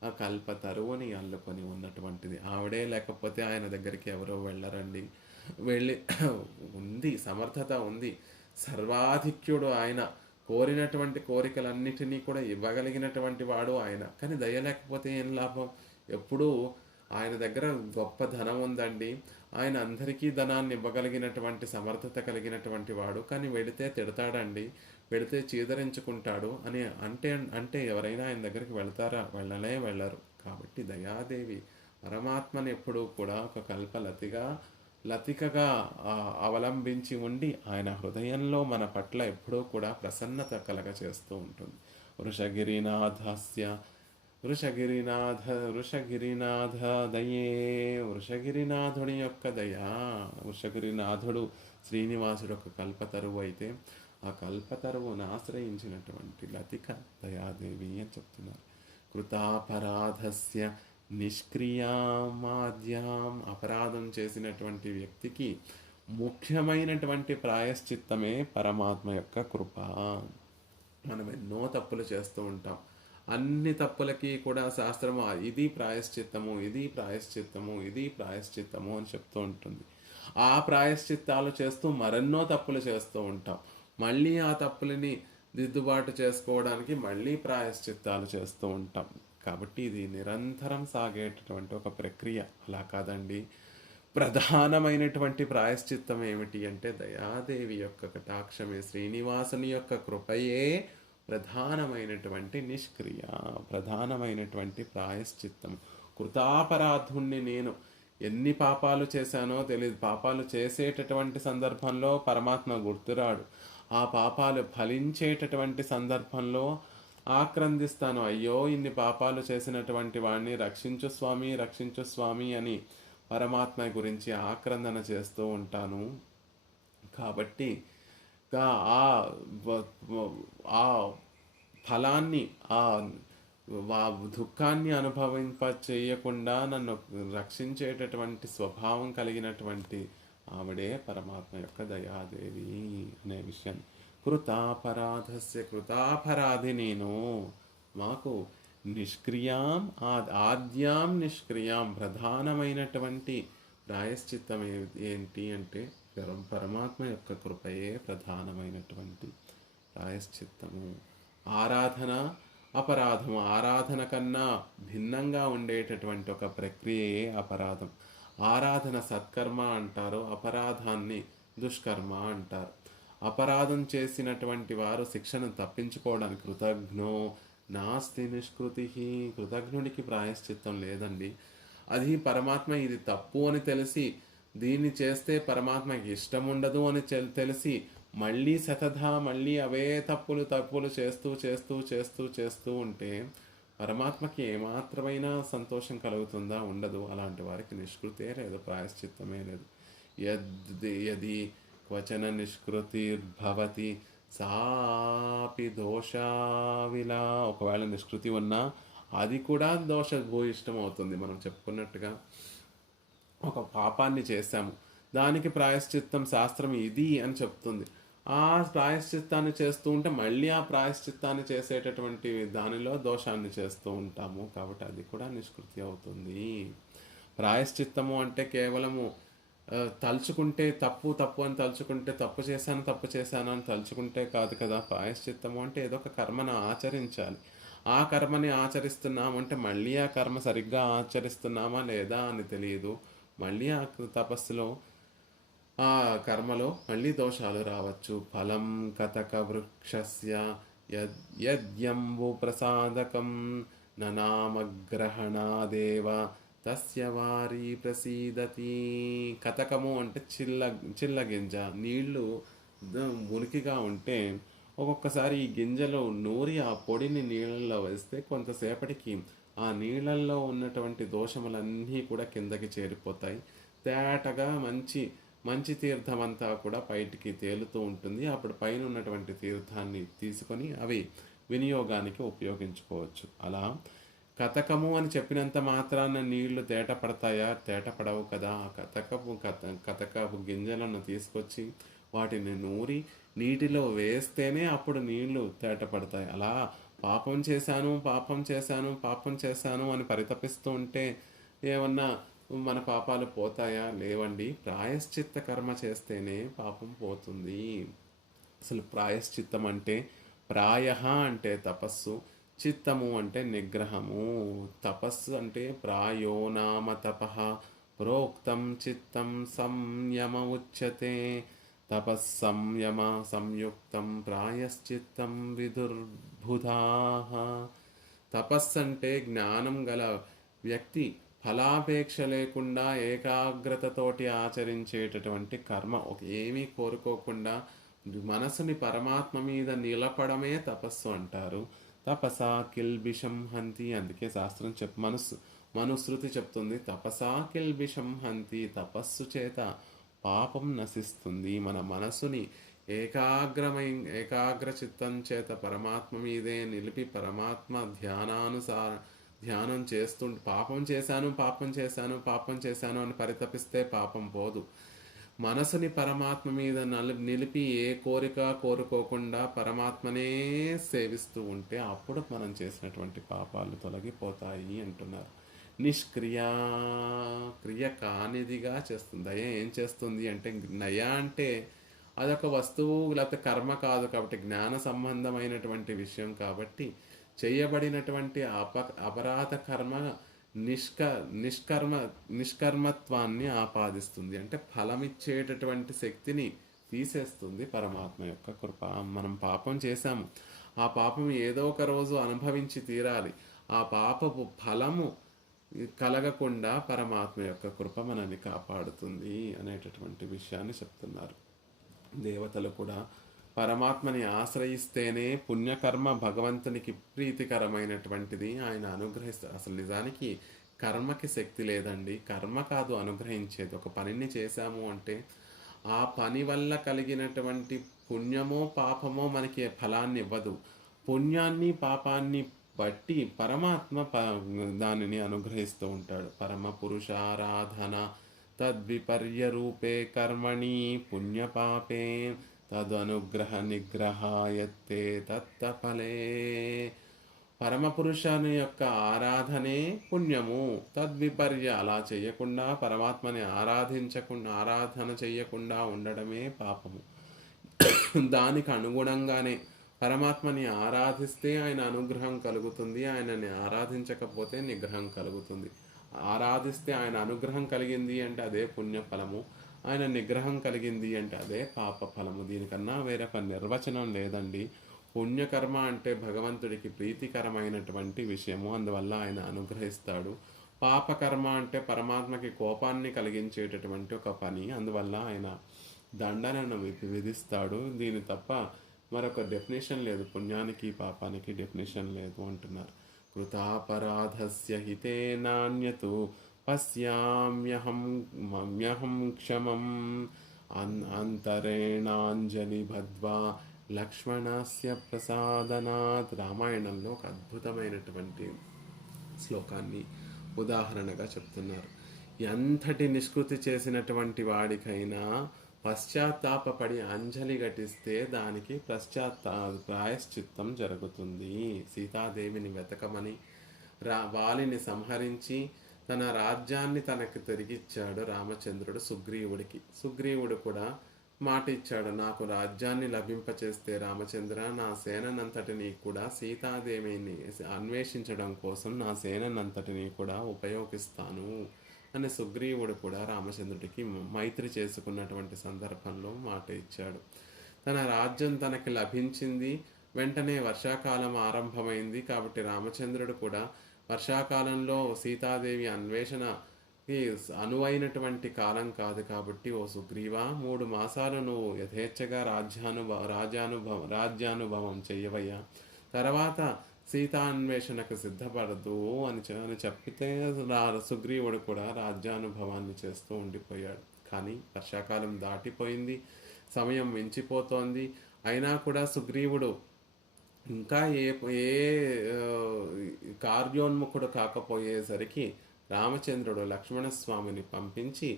ఆ కల్ప తరువుని అల్లుకొని ఉన్నటువంటిది ఆవిడే. లేకపోతే ఆయన దగ్గరికి ఎవరో వెళ్ళరండి. వెళ్ళి ఉంది, సమర్థత ఉంది, సర్వాధిక్యుడు ఆయన. కోరినటువంటి కోరికలన్నిటినీ కూడా ఇవ్వగలిగినటువంటి వాడు ఆయన. కానీ దయ లేకపోతే ఏం లాభం? ఎప్పుడూ ఆయన దగ్గర గొప్ప ధనం ఉందండి, ఆయన అందరికీ ధనాన్ని ఇవ్వగలిగినటువంటి సమర్థత కలిగినటువంటి వాడు. కానీ వెళితే తిడతాడండి, వెళితే చీదరించుకుంటాడు అని అంటే ఎవరైనా ఆయన దగ్గరికి వెళ్తారా? వెళ్ళరు. కాబట్టి దయాదేవి పరమాత్మని ఎప్పుడూ కూడా ఒక లతికగా అవలంబించి ఉండి ఆయన హృదయంలో మన పట్ల ఎప్పుడూ కూడా ప్రసన్నత కలగచేస్తూ ఉంటుంది. వృషగిరినాథ దయే. వృషగిరినాథుడి యొక్క దయా. వృషగిరినాథుడు శ్రీనివాసుడు ఒక కల్పతరువు అయితే ఆ కల్పతరువును ఆశ్రయించినటువంటి లతిక దయాదేవి అని చెప్తున్నారు. కృతాపరాధస్య నిష్క్రియామాద్యాం. అపరాధం చేసినటువంటి వ్యక్తికి ముఖ్యమైనటువంటి ప్రాయశ్చిత్తమే పరమాత్మ యొక్క కృప. మనం ఎన్నో తప్పులు చేస్తూ ఉంటాం. అన్ని తప్పులకి కూడా శాస్త్రము ఇది ప్రాయశ్చిత్తము అని చెప్తూ ఉంటుంది. ఆ ప్రాయశ్చిత్తాలు చేస్తూ మరెన్నో తప్పులు చేస్తూ ఉంటాం. మళ్ళీ ఆ తప్పులని దిద్దుబాటు చేసుకోవడానికి మళ్ళీ ప్రాయశ్చిత్తాలు చేస్తూ ఉంటాం. కాబట్టి ఇది నిరంతరం సాగేటటువంటి ఒక ప్రక్రియ. అలా కాదండి. ప్రధానమైనటువంటి ప్రాయశ్చిత్తం ఏమిటి అంటే దయాదేవి యొక్క కటాక్షమే, శ్రీనివాసుని యొక్క కృపయే ప్రధానమైనటువంటి నిష్క్రియ, ప్రధానమైనటువంటి ప్రాయశ్చిత్తం. కృతాపరాధుణ్ణి నేను, ఎన్ని పాపాలు చేశానో తెలియదు. పాపాలు చేసేటటువంటి సందర్భంలో పరమాత్మ గుర్తురాడు. ఆ పాపాలు ఫలించేటటువంటి సందర్భంలో ఆక్రందిస్తాను. అయ్యో ఇన్ని పాపాలు చేసినటువంటి వాడిని రక్షించు స్వామి, రక్షించు స్వామి అని పరమాత్మ గురించి ఆక్రందన చేస్తూ ఉంటాను. కాబట్టి ఆ ఆ ఫలాన్ని, ఆ దుఃఖాన్ని అనుభవింప చేయకుండా నన్ను రక్షించేటటువంటి స్వభావం కలిగినటువంటి ఆవిడే పరమాత్మ యొక్క దయాదేవి అనే విషయం. కృతాపరాధస్య కృతాపరాధి నేను. మాకు నిష్క్రియాం ఆద్యాం నిష్క్రియాం, ప్రధానమైనటువంటి ప్రాయశ్చిత్తం ఏంటి అంటే పరమాత్మ యొక్క కృపయే ప్రధానమైనటువంటి ప్రాయశ్చిత్తము. ఆరాధన అపరాధం, ఆరాధన కన్నా భిన్నంగా ఉండేటటువంటి ఒక ప్రక్రియయే అపరాధం. ఆరాధన సత్కర్మ అంటారు, అపరాధాన్ని దుష్కర్మ అంటారు. అపరాధం చేసినటువంటి వారు శిక్షను తప్పించుకోవడానికి కృతజ్ఞో నాస్తి నిష్కృతి, కృతజ్ఞుడికి ప్రాయశ్చిత్తం లేదండి. అది పరమాత్మ ఇది తప్పు అని తెలిసి, దీన్ని చేస్తే పరమాత్మకి ఇష్టం ఉండదు అని తెలిసి మళ్ళీ మళ్ళీ అవే తప్పులు చేస్తూ చేస్తూ చేస్తూ చేస్తూ ఉంటే పరమాత్మకి ఏమాత్రమైనా సంతోషం కలుగుతుందా? ఉండదు. అలాంటి వారికి నిష్కృతే లేదు, ప్రాయశ్చిత్తమే లేదు. యది క్వచన నిష్కృతిర్భవతి సాపి దోషావిలా, ఒకవేళ నిష్కృతి ఉన్నా అది కూడా దోషభూయిష్టం అవుతుంది. మనం చెప్పుకున్నట్టుగా ఒక పాపాన్ని చేశాము, దానికి ప్రాయశ్చిత్తం శాస్త్రం ఇది అని చెప్తుంది. ఆ ప్రాయశ్చిత్తాన్ని చేస్తూ ఉంటే మళ్ళీ ఆ ప్రాయశ్చిత్తాన్ని చేసేటటువంటి దానిలో దోషాన్ని చేస్తూ ఉంటాము. కాబట్టి అది కూడా నిష్కృతి అవుతుంది. ప్రాయశ్చిత్తము అంటే కేవలము తలుచుకుంటే తప్పు అని తలుచుకుంటే తప్పు చేశాను అని తలుచుకుంటే కాదు కదా. ప్రాయశ్చిత్తము అంటే ఏదో ఒక కర్మను ఆచరించాలి. ఆ కర్మని ఆచరిస్తున్నామంటే మళ్ళీ ఆ కర్మ సరిగ్గా ఆచరిస్తున్నామా లేదా అని తెలియదు. మళ్ళీ ఆ తపస్సులో, ఆ కర్మలో మళ్ళీ దోషాలు రావచ్చు. ఫలం కతక వృక్షస్య యద్యంబు ప్రసాదకం ననామగ్రహణాదేవ తస్య వారి ప్రసీదతి. కతకము అంటే చిల్లగింజ. నీళ్లు మురికిగా ఉంటే ఒక్కొక్కసారి ఈ గింజలు నూరి ఆ పొడిని నీళ్ళల్లో వేస్తే కొంతసేపటికి ఆ నీళ్ళల్లో ఉన్నటువంటి దోషములన్నీ కూడా కిందకి చేరిపోతాయి. తేటగా మంచి తీర్థం అంతా కూడా బయటికి తేలుతూ ఉంటుంది. అప్పుడు పైన ఉన్నటువంటి తీర్థాన్ని తీసుకొని అవి వినియోగానికి ఉపయోగించుకోవచ్చు. అలా కతకము అని చెప్పినంత మాత్రాన నీళ్లు తేట పడతాయా? తేట పడవు కదా. ఆ కతకపు గింజలను తీసుకొచ్చి వాటిని నూరి నీటిలో వేస్తేనే అప్పుడు నీళ్లు తేట పడతాయి. అలా పాపం చేశాను అని పరితపిస్తూ ఉంటే ఏమన్నా మన పాపాలు పోతాయా? లేవండి. ప్రాయశ్చిత్త కర్మ చేస్తేనే పాపం పోతుంది. అసలు ప్రాయశ్చిత్తం అంటే, ప్రాయః అంటే తపస్సు, చిత్తము అంటే నిగ్రహము. తపస్సు అంటే ప్రాయో నామ తపః ప్రోక్తం చిత్తం సంయమ ఉచ్యతే. తపస్సంయమ సంయుక్తం ప్రాయశ్చిత్తం విదుర్బుధాః. తపస్సు అంటే జ్ఞానం గల వ్యక్తి ఫలాపేక్ష లేకుండా ఏకాగ్రతతోటి ఆచరించేటటువంటి కర్మ. ఏమీ కోరుకోకుండా మనసుని పరమాత్మ మీద నిలపడమే తపస్సు అంటారు. తపసా కిల్బిషం హంతి. అందుకే శాస్త్రం మనుశృతి చెప్తుంది, తపసా కిల్బిషం హంతి. తపస్సు చేత పాపం నశిస్తుంది. మన మనసుని ఏకాగ్ర చిత్తం చేత పరమాత్మ మీదే నిలిపి పరమాత్మ ధ్యానం చేస్తుంటే పాపం చేశాను అని పరితపిస్తే పాపం పోదు. మనసుని పరమాత్మ మీద నిలిపి ఏ కోరిక కోరుకోకుండా పరమాత్మనే సేవిస్తూ ఉంటే అప్పుడు మనం చేసినటువంటి పాపాలు తొలగిపోతాయి అంటున్నారు. క్రియ కానిదిగా చేస్తుంది. దయ ఏం చేస్తుంది అంటే, నయ అంటే అదొక వస్తువు లేకపోతే కర్మ కాదు కాబట్టి జ్ఞాన సంబంధమైనటువంటి విషయం కాబట్టి చేయబడినటువంటి అపరాధ కర్మ నిష్క నిష్కర్మ నిష్కర్మత్వాన్ని ఆపాదిస్తుంది. అంటే ఫలమిచ్చేటటువంటి శక్తిని తీసేస్తుంది పరమాత్మ యొక్క కృప. మనం పాపం చేశాము, ఆ పాపం ఏదో ఒక రోజు అనుభవించి తీరాలి. ఆ పాపపు ఫలము కలగకుండా పరమాత్మ యొక్క కృప మనల్ని కాపాడుతుంది అనేటటువంటి విషయాన్ని చెప్తున్నారు. దేవతలు కూడా పరమాత్మని ఆశ్రయిస్తేనే పుణ్యకర్మ భగవంతునికి ప్రీతికరమైనటువంటిది, ఆయన అనుగ్రహిస్తారు. అసలు నిజానికి కర్మకి శక్తి లేదండి. కర్మ కాదు అనుగ్రహించేది. ఒక పనిని చేశాము అంటే ఆ పని వల్ల కలిగినటువంటి పుణ్యమో పాపమో మనకి ఫలాన్ని ఇవ్వదు. పుణ్యాన్ని పాపాన్ని బట్టి పరమాత్మ దానిని అనుగ్రహిస్తూ ఉంటాడు. పరమ పురుషారాధన తద్విపర్య రూపే కర్మణి పుణ్యపాపే తదనుగ్రహ నిగ్రహాయత్తే తత్తఫలే. పరమపురుషుని యొక్క ఆరాధనే పుణ్యము. తద్విపర్య, అలా చేయకుండా పరమాత్మని ఆరాధన చేయకుండా ఉండడమే పాపము. దానికి అనుగుణంగానే పరమాత్మని ఆరాధిస్తే ఆయన అనుగ్రహం కలుగుతుంది, ఆయనని ఆరాధించకపోతే నిగ్రహం కలుగుతుంది. ఆరాధిస్తే ఆయన అనుగ్రహం కలిగింది అంటే అదే పుణ్యఫలము, ఆయన నిగ్రహం కలిగింది అంటే అదే పాప ఫలము. దీనికన్నా వేరొక నిర్వచనం లేదండి. పుణ్యకర్మ అంటే భగవంతుడికి ప్రీతికరమైనటువంటి విషయము, అందువల్ల ఆయన అనుగ్రహిస్తాడు. పాపకర్మ అంటే పరమాత్మకి కోపాన్ని కలిగించేటటువంటి ఒక పని, అందువల్ల ఆయన దండనను విధిస్తాడు. దీని తప్ప మరొక డెఫినేషన్ లేదు. పుణ్యానికి పాపానికి డెఫినేషన్ లేదు అంటున్నారు. కృతాపరాధస్య హితే నాణ్యతు పశ్యామ్యహం క్షమం అంతరేణాంజలి బద్ధ్వా లక్ష్మణస్య ప్రసాదనాత్. రామాయణంలో ఒక అద్భుతమైనటువంటి శ్లోకాన్ని ఉదాహరణగా చెప్తున్నారు. ఎంతటి నిష్కృతి చేసినటువంటి వాడికైనా పశ్చాత్తాపడి అంజలి ఘటిస్తే దానికి ప్రాయశ్చిత్తం జరుగుతుంది. సీతాదేవిని వెతకమని వాలిని సంహరించి తన రాజ్యాన్ని తనకు తిరిగిచ్చాడు రామచంద్రుడు సుగ్రీవుడికి. సుగ్రీవుడు కూడా మాట ఇచ్చాడు, నాకు రాజ్యాన్ని లభింపచేస్తే రామచంద్ర నా సేనంతటిని కూడా సీతాదేవిని అన్వేషించడం కోసం నా సేనంతటిని కూడా ఉపయోగిస్తాను అని సుగ్రీవుడు కూడా రామచంద్రుడికి మైత్రి చేసుకున్నటువంటి సందర్భంలో మాట ఇచ్చాడు. తన రాజ్యం తనకి లభించింది. వెంటనే వర్షాకాలం ఆరంభమైంది కాబట్టి రామచంద్రుడు కూడా వర్షాకాలంలో సీతాదేవి అన్వేషణకి అనువైనటువంటి కాలం కాదు కాబట్టి, ఓ సుగ్రీవా 3 మాసాలు నువ్వు యథేచ్ఛగా రాజ్యానుభవం చెయ్యవయ్యా, తర్వాత సీతాన్వేషణకు సిద్ధపడదు అని చెప్పితే సుగ్రీవుడు కూడా రాజ్యానుభవాన్ని చేస్తూ ఉండిపోయాడు. కానీ వర్షాకాలం దాటిపోయింది, సమయం మించిపోతోంది. అయినా కూడా సుగ్రీవుడు ఇంకా ఏ కార్యోన్ముఖుడు కాకపోయేసరికి రామచంద్రుడు లక్ష్మణస్వామిని పంపించి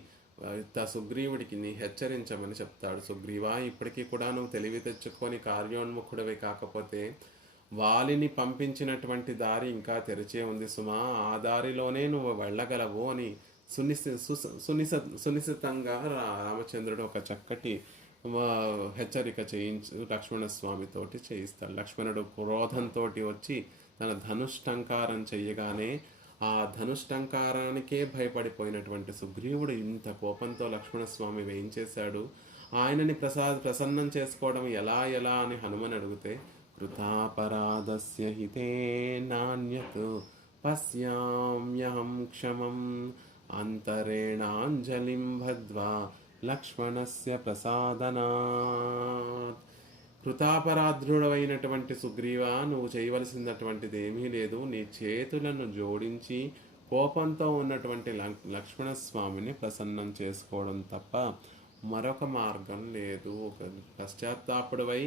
సుగ్రీవుడికి నీ హెచ్చరించమని చెప్తాడు. సుగ్రీవా, ఇప్పటికీ కూడా నువ్వు తెలివి తెచ్చుకొని కార్యోన్ముఖుడివి కాకపోతే వాలిని పంపించినటువంటి దారి ఇంకా తెరిచే ఉంది సుమా, ఆ దారిలోనే నువ్వు వెళ్ళగలవు అని సునిశితంగా రామచంద్రుడు ఒక చక్కటి హెచ్చరిక లక్ష్మణస్వామితోటి చేయిస్తాడు. లక్ష్మణుడు క్రోధంతో వచ్చి తన ధనుష్టంకారం చెయ్యగానే ఆ ధనుష్టంకారానికే భయపడిపోయినటువంటి సుగ్రీవుడు ఇంత కోపంతో లక్ష్మణస్వామి వేయించేశాడు. ఆయనని ప్రసన్నం చేసుకోవడం ఎలా అని హనుమని అడిగితే, కృతాపరాధస్య హితే నాణ్యత్ పశ్యామ్యహం క్షమం అంతరేణాంజలిం బద్ధ్వా లక్ష్మణస్య ప్రసాదనాత్. కృతాపరాధుడైనటువంటి సుగ్రీవ, నువ్వు చేయవలసినటువంటిది ఏమీ లేదు. నీ చేతులను జోడించి కోపంతో ఉన్నటువంటి లక్ష్మణస్వామిని ప్రసన్నం చేసుకోవడం తప్ప మరొక మార్గం లేదు. పశ్చాత్తాపుడవై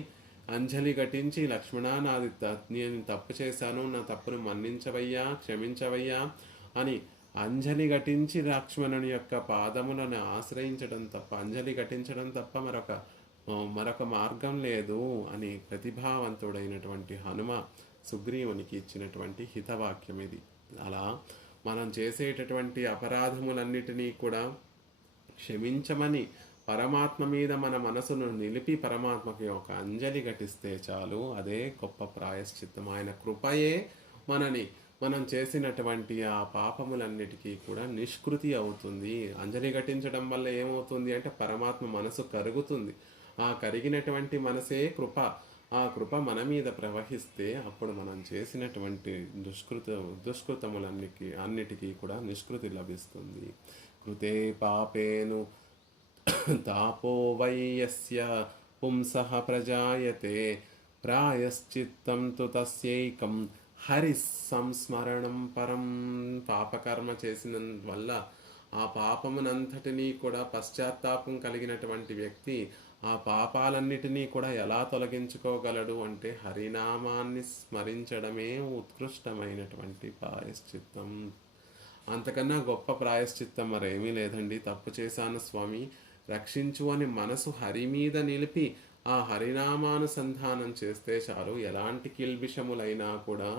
అంజలి ఘటించి, లక్ష్మణ నేను తప్పు చేశాను, నా తప్పును మన్నించవయ్యా, క్షమించవయ్యా అని అంజలి ఘటించి లక్ష్మణుని యొక్క పాదములను ఆశ్రయించడం తప్ప, అంజలి ఘటించడం తప్ప మరొక మార్గం లేదు అని ప్రతిభావంతుడైనటువంటి హనుమ సుగ్రీవునికి ఇచ్చినటువంటి హితవాక్యం ఇది. అలా మనం చేసేటటువంటి అపరాధములన్నిటినీ కూడా క్షమించమని పరమాత్మ మీద మన మనసును నిలిపి పరమాత్మకి ఒక అంజలి ఘటిస్తే చాలు, అదే గొప్ప ప్రాయశ్చిత్తం. ఆయన కృపయే మనం చేసినటువంటి ఆ పాపములన్నిటికీ కూడా నిష్కృతి అవుతుంది. అంజలి ఘటించడం వల్ల ఏమవుతుంది అంటే పరమాత్మ మనసు కరుగుతుంది. ఆ కరిగినటువంటి మనసే కృప. ఆ కృప మన మీద ప్రవహిస్తే అప్పుడు మనం చేసినటువంటి అన్నిటికీ కూడా నిష్కృతి లభిస్తుంది. కృతే పాపేను తాపో వై యస్య పుంసః ప్రజాయతే ప్రాయశ్చిత్తం తు తస్యైకం హరి సంస్మరణం పరం. పాపకర్మ చేసిన వల్ల ఆ పాపమునంతటినీ కూడా పశ్చాత్తాపం కలిగినటువంటి వ్యక్తి ఆ పాపాలన్నిటినీ కూడా ఎలా తొలగించుకోగలడు అంటే హరినామాన్ని స్మరించడమే ఉత్కృష్టమైనటువంటి ప్రాయశ్చిత్తం. అంతకన్నా గొప్ప ప్రాయశ్చిత్తం మరేమీ లేదండి. తప్పు చేశాను స్వామి రక్షించు అని మనసు హరి మీద నిలిపి ఆ హరినామానుసంధానం చేస్తే చాలు. ఎలాంటి కిల్బిషములైనా కూడా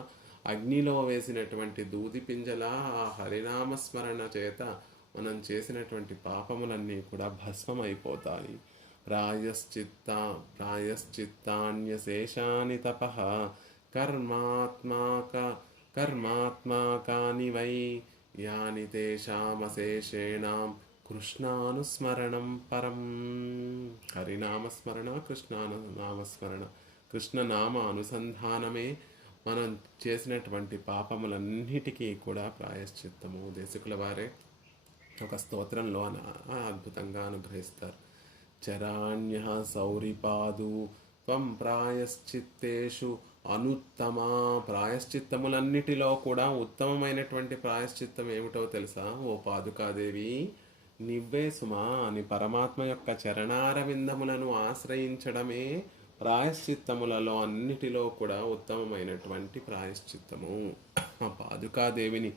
అగ్నిలో వేసినటువంటి దూది పింజలా ఆ హరినామస్మరణ చేత మనం చేసినటువంటి పాపములన్నీ కూడా భస్మమైపోతాయి. ప్రాయశ్చిత్తాన్యశేషాని తపః కర్మాత్మాకాని వై యాని తేషామశేషేణాం కృష్ణానుస్మరణం పరం. హరినామస్మరణ, కృష్ణనామస్మరణ, కృష్ణనామ అనుసంధానమే మనం చేసినటువంటి పాపములన్నిటికీ కూడా ప్రాయశ్చిత్తము. దేశకుల వారే ఒక స్తోత్రంలో అద్భుతంగా అనుగ్రహిస్తారు. చరాణ్య సౌరిపాదు త్వం ప్రాయశ్చిత్తేషు అనుత్తమా. ప్రాయశ్చిత్తములన్నిటిలో కూడా ఉత్తమమైనటువంటి ప్రాయశ్చిత్తం ఏమిటో తెలుసా ఓ పాదుకాదేవి? నివ్వే సుమా అని పరమాత్మ యొక్క చరణారవిందములను ఆశ్రయించడమే ప్రాయశ్చిత్తములలో అన్నిటిలో కూడా ఉత్తమమైనటువంటి ప్రాయశ్చిత్తము. ఆ పాదుకాదేవిని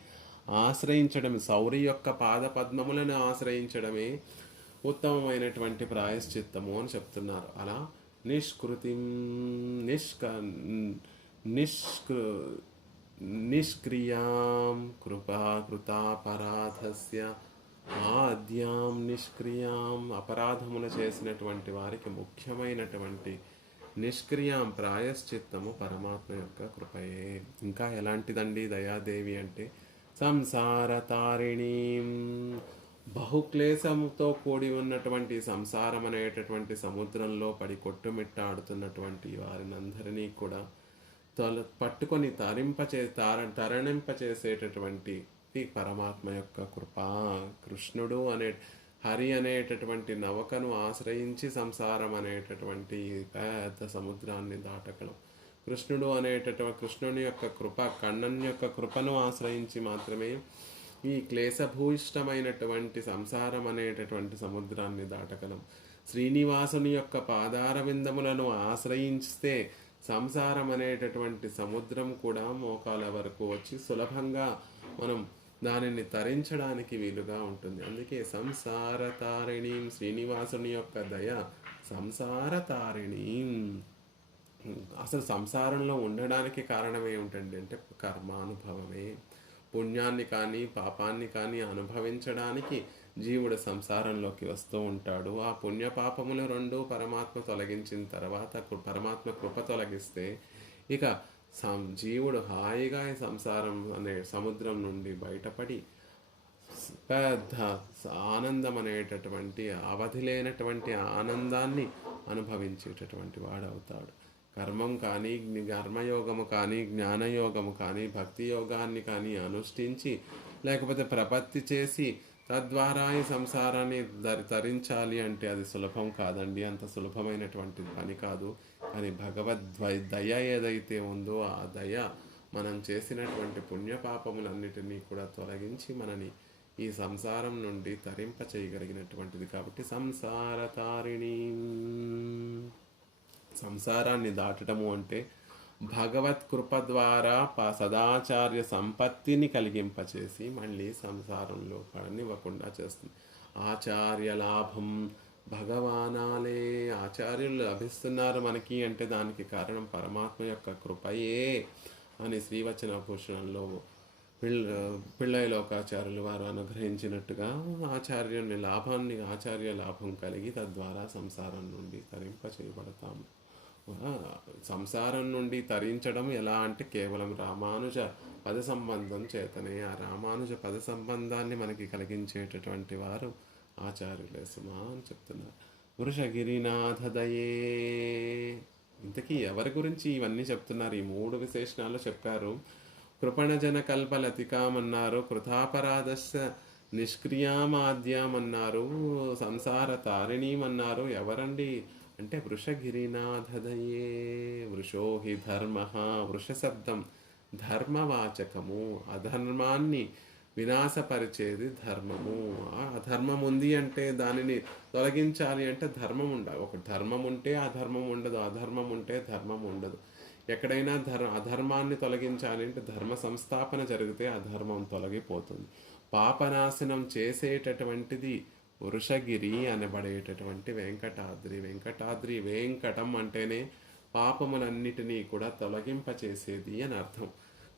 ఆశ్రయించడం, సౌరి యొక్క పాద పద్మములను ఆశ్రయించడమే ఉత్తమమైనటువంటి ప్రాయశ్చిత్తము అని చెప్తున్నారు. అలా నిష్కృతిం నిష్క్రియాం కృతాపరాధస్య ఆద్యాం నిష్క్రియాం. అపరాధములు చేసినటువంటి వారికి ముఖ్యమైనటువంటి నిష్క్రియాం ప్రాయశ్చిత్తము పరమాత్మ యొక్క కృపయే. ఇంకా ఎలాంటిదండి దయాదేవి అంటే సంసార తారిణీం. బహుక్లేశముతో కూడి ఉన్నటువంటి సంసారం అనేటటువంటి సముద్రంలో పడి కొట్టుమిట్టాడుతున్నటువంటి వారినందరినీ కూడా పట్టుకొని తరణింపచేసేటటువంటి పరమాత్మ యొక్క కృప. కృష్ణుడు హరి అనేటటువంటి నౌకను ఆశ్రయించి సంసారం అనేటటువంటి పెద్ద సముద్రాన్ని దాటగలం. కృష్ణుని యొక్క కృప, కണ്ണన్ యొక్క కృపను ఆశ్రయించి మాత్రమే ఈ క్లేశభూయిష్టమైనటువంటి సంసారం అనేటటువంటి సముద్రాన్ని దాటగలం. శ్రీనివాసుని యొక్క పాదార విందములను ఆశ్రయిస్తే సంసారం అనేటటువంటి సముద్రం కూడా మోకాల వరకు వచ్చి సులభంగా మనం దానిని తరించడానికి వీలుగా ఉంటుంది. అందుకే సంసార తారిణి, శ్రీనివాసుని యొక్క దయ సంసార తారిణి. అసలు సంసారంలో ఉండడానికి కారణం ఏమిటండి అంటే కర్మానుభవమే. పుణ్యాన్ని కానీ పాపాన్ని కానీ అనుభవించడానికి జీవుడు సంసారంలోకి వస్తూ ఉంటాడు. ఆ పుణ్య పాపములు రెండు పరమాత్మ తొలగించిన తర్వాత, పరమాత్మ కృప తొలగిస్తే ఇక జీవుడు హాయిగా సంసారం అనే సముద్రం నుండి బయటపడి పెద్ద ఆనందం అనేటటువంటి అవధి లేనటువంటి ఆనందాన్ని అనుభవించేటటువంటి వాడవుతాడు. కర్మం కానీ, కర్మయోగము కానీ, జ్ఞానయోగము కానీ, భక్తి యోగాన్ని కానీ అనుష్ఠించి లేకపోతే ప్రపత్తి చేసి తద్వారా ఈ సంసారాన్ని తరించాలి అంటే అది సులభం కాదండి. అంత సులభమైనటువంటి పని కాదు. కానీ దయ ఏదైతే ఉందో ఆ దయ మనం చేసినటువంటి పుణ్యపాపములన్నిటినీ కూడా తొలగించి మనని ఈ సంసారం నుండి తరింప చేయగలిగినటువంటిది. కాబట్టి సంసార తారిణి. సంసారాన్ని దాటడము అంటే భగవత్ కృప ద్వారా సదాచార్య సంపత్తిని కలిగింపచేసి మళ్ళీ సంసారంలో పడనివ్వకుండా చేస్తుంది. ఆచార్య లాభం భగవానాలే. ఆచార్యులు లభిస్తున్నారు మనకి అంటే దానికి కారణం పరమాత్మ యొక్క కృపయే అని శ్రీవచన భూషణంలో పిళ్ళ పిళ్ళైలోకాచార్యులు వారు అనుగ్రహించినట్టుగా ఆచార్య లాభం కలిగి తద్వారా సంసారం నుండి తరింప చేయబడతాము. సంసారం నుండి తరించడం ఎలా అంటే కేవలం రామానుజ పద సంబంధం చేతనే. ఆ రామానుజ పద సంబంధాన్ని మనకి కలిగించేటటువంటి వారు ఆచార్యులే సుమా అని చెప్తున్నారు. వృషగిరినాథ దయే. ఇంతకీ ఎవరి గురించి ఇవన్నీ చెప్తున్నారు? ఈ 3 విశేషణాలు చెప్పారు. కృపణజన కల్పలతికామన్నారు, కృతాపరాధస్య నిష్క్రియామాద్యమన్నారు, సంసార తారిణీమన్నారు. ఎవరండి అంటే వృషగిరినాథదయే. వృషో హి ధర్మ. వృష శబ్దం ధర్మవాచకము. అధర్మాన్ని వినాశపరిచేది ధర్మము. ఆ అధర్మం ఉంది అంటే దానిని తొలగించాలి అంటే ధర్మం ఉండాలి. ఒక ధర్మం ఉంటే అధర్మం ఉండదు, అధర్మం ఉంటే ధర్మం ఉండదు. ఎక్కడైనా అధర్మాన్ని తొలగించాలి అంటే ధర్మ సంస్థాపన జరిగితే అధర్మం తొలగిపోతుంది. పాపనాశనం చేసేటటువంటిది వృషగిరి అనబడేటటువంటి వెంకటాద్రి. వెంకటాద్రి, వెంకటం అంటేనే పాపములన్నిటినీ కూడా తొలగింపచేసేది అని అర్థం.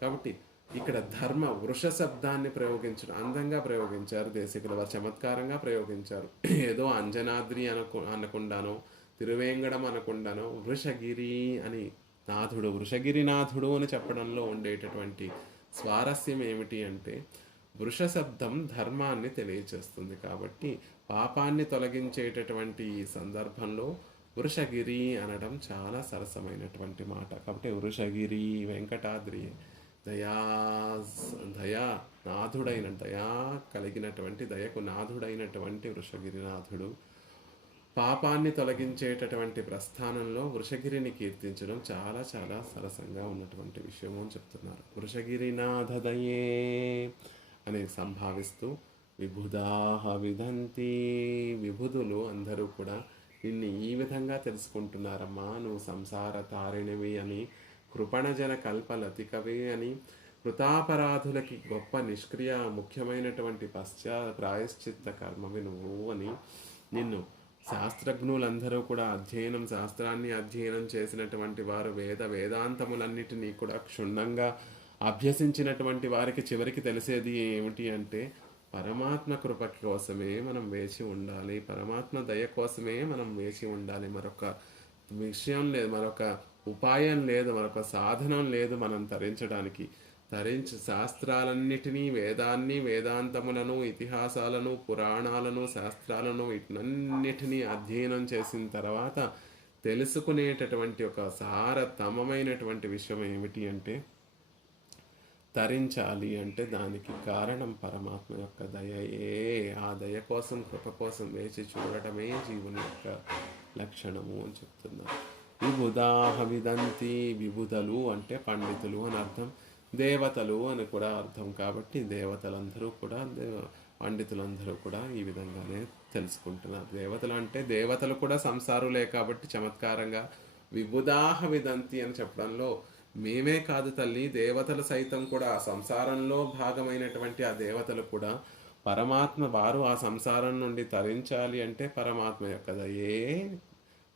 కాబట్టి ఇక్కడ ధర్మ వృష శబ్దాన్ని ప్రయోగించడం అందంగా ప్రయోగించారు దేశికుల వారు, చమత్కారంగా ప్రయోగించారు. ఏదో అంజనాద్రి అనకుండానో తిరువేంగడం అనకుండానో వృషగిరి అని నాథుడు, వృషగిరినాథుడు అని చెప్పడంలో ఉండేటటువంటి స్వారస్యం ఏమిటి అంటే వృష శబ్దం ధర్మాన్ని తెలియచేస్తుంది. కాబట్టి పాపాన్ని తొలగించేటటువంటి ఈ సందర్భంలో వృషగిరి అనడం చాలా సరసమైనటువంటి మాట. కాబట్టి వృషగిరి వెంకటాద్రి దయా దయా నాథుడైన దయా కలిగినటువంటి దయకు నాథుడైనటువంటి వృషగిరినాథుడు పాపాన్ని తొలగించేటటువంటి ప్రస్థానంలో వృషగిరిని కీర్తించడం చాలా చాలా సరసంగా ఉన్నటువంటి విషయము అని చెప్తున్నారు. వృషగిరినాథదయే అని సంభావిస్తూ విబుధాహ విదంతి. విబుధులు అందరూ కూడా నిన్ను ఈ విధంగా తెలుసుకుంటున్నారమ్మా, నువ్వు సంసార తారిణివి అని, కృపణజన కల్పలతికవి అని, కృతాపరాధులకి గొప్ప నిష్క్రియ ముఖ్యమైనటువంటి ప్రాయశ్చిత్త కర్మవి నువ్వు అని, నిన్ను శాస్త్రజ్ఞులందరూ కూడా శాస్త్రాన్ని అధ్యయనం చేసినటువంటి వారు వేదాంతములన్నిటినీ కూడా క్షుణ్ణంగా అభ్యసించినటువంటి వారికి చివరికి తెలిసేది ఏమిటి అంటే పరమాత్మ కృప కోసమే మనం వేచి ఉండాలి, పరమాత్మ దయ కోసమే మనం వేచి ఉండాలి. మరొక విషయం లేదు, మరొక ఉపాయం లేదు, మరొక సాధనం లేదు మనం తరించడానికి. శాస్త్రాలన్నిటినీ, వేదాన్ని, వేదాంతములను, ఇతిహాసాలను, పురాణాలను, శాస్త్రాలను వీటినన్నిటినీ అధ్యయనం చేసిన తర్వాత తెలుసుకునేటటువంటి ఒక సారతమమైనటువంటి విషయం ఏమిటి అంటే తరించాలి అంటే దానికి కారణం పరమాత్మ యొక్క దయయే. ఆ దయ కోసం, కృప కోసం వేచి చూడటమే జీవుని యొక్క లక్షణము అని చెప్తున్నారు. విబుధాహ విదంతి. విబుధలు అంటే పండితులు అని అర్థం, దేవతలు అని కూడా అర్థం. కాబట్టి దేవతలందరూ కూడా పండితులందరూ కూడా ఈ విధంగానే తెలుసుకుంటున్నారు. దేవతలు అంటే దేవతలు కూడా సంసారులే కాబట్టి చమత్కారంగా విబుధాహ విదంతి అని చెప్పడంలో మేమే కాదు తల్లి, దేవతలు సైతం కూడా ఆ సంసారంలో భాగమైనటువంటి ఆ దేవతలు కూడా పరమాత్మ వారు ఆ సంసారం నుండి తరించాలి అంటే పరమాత్మ యొక్క దయే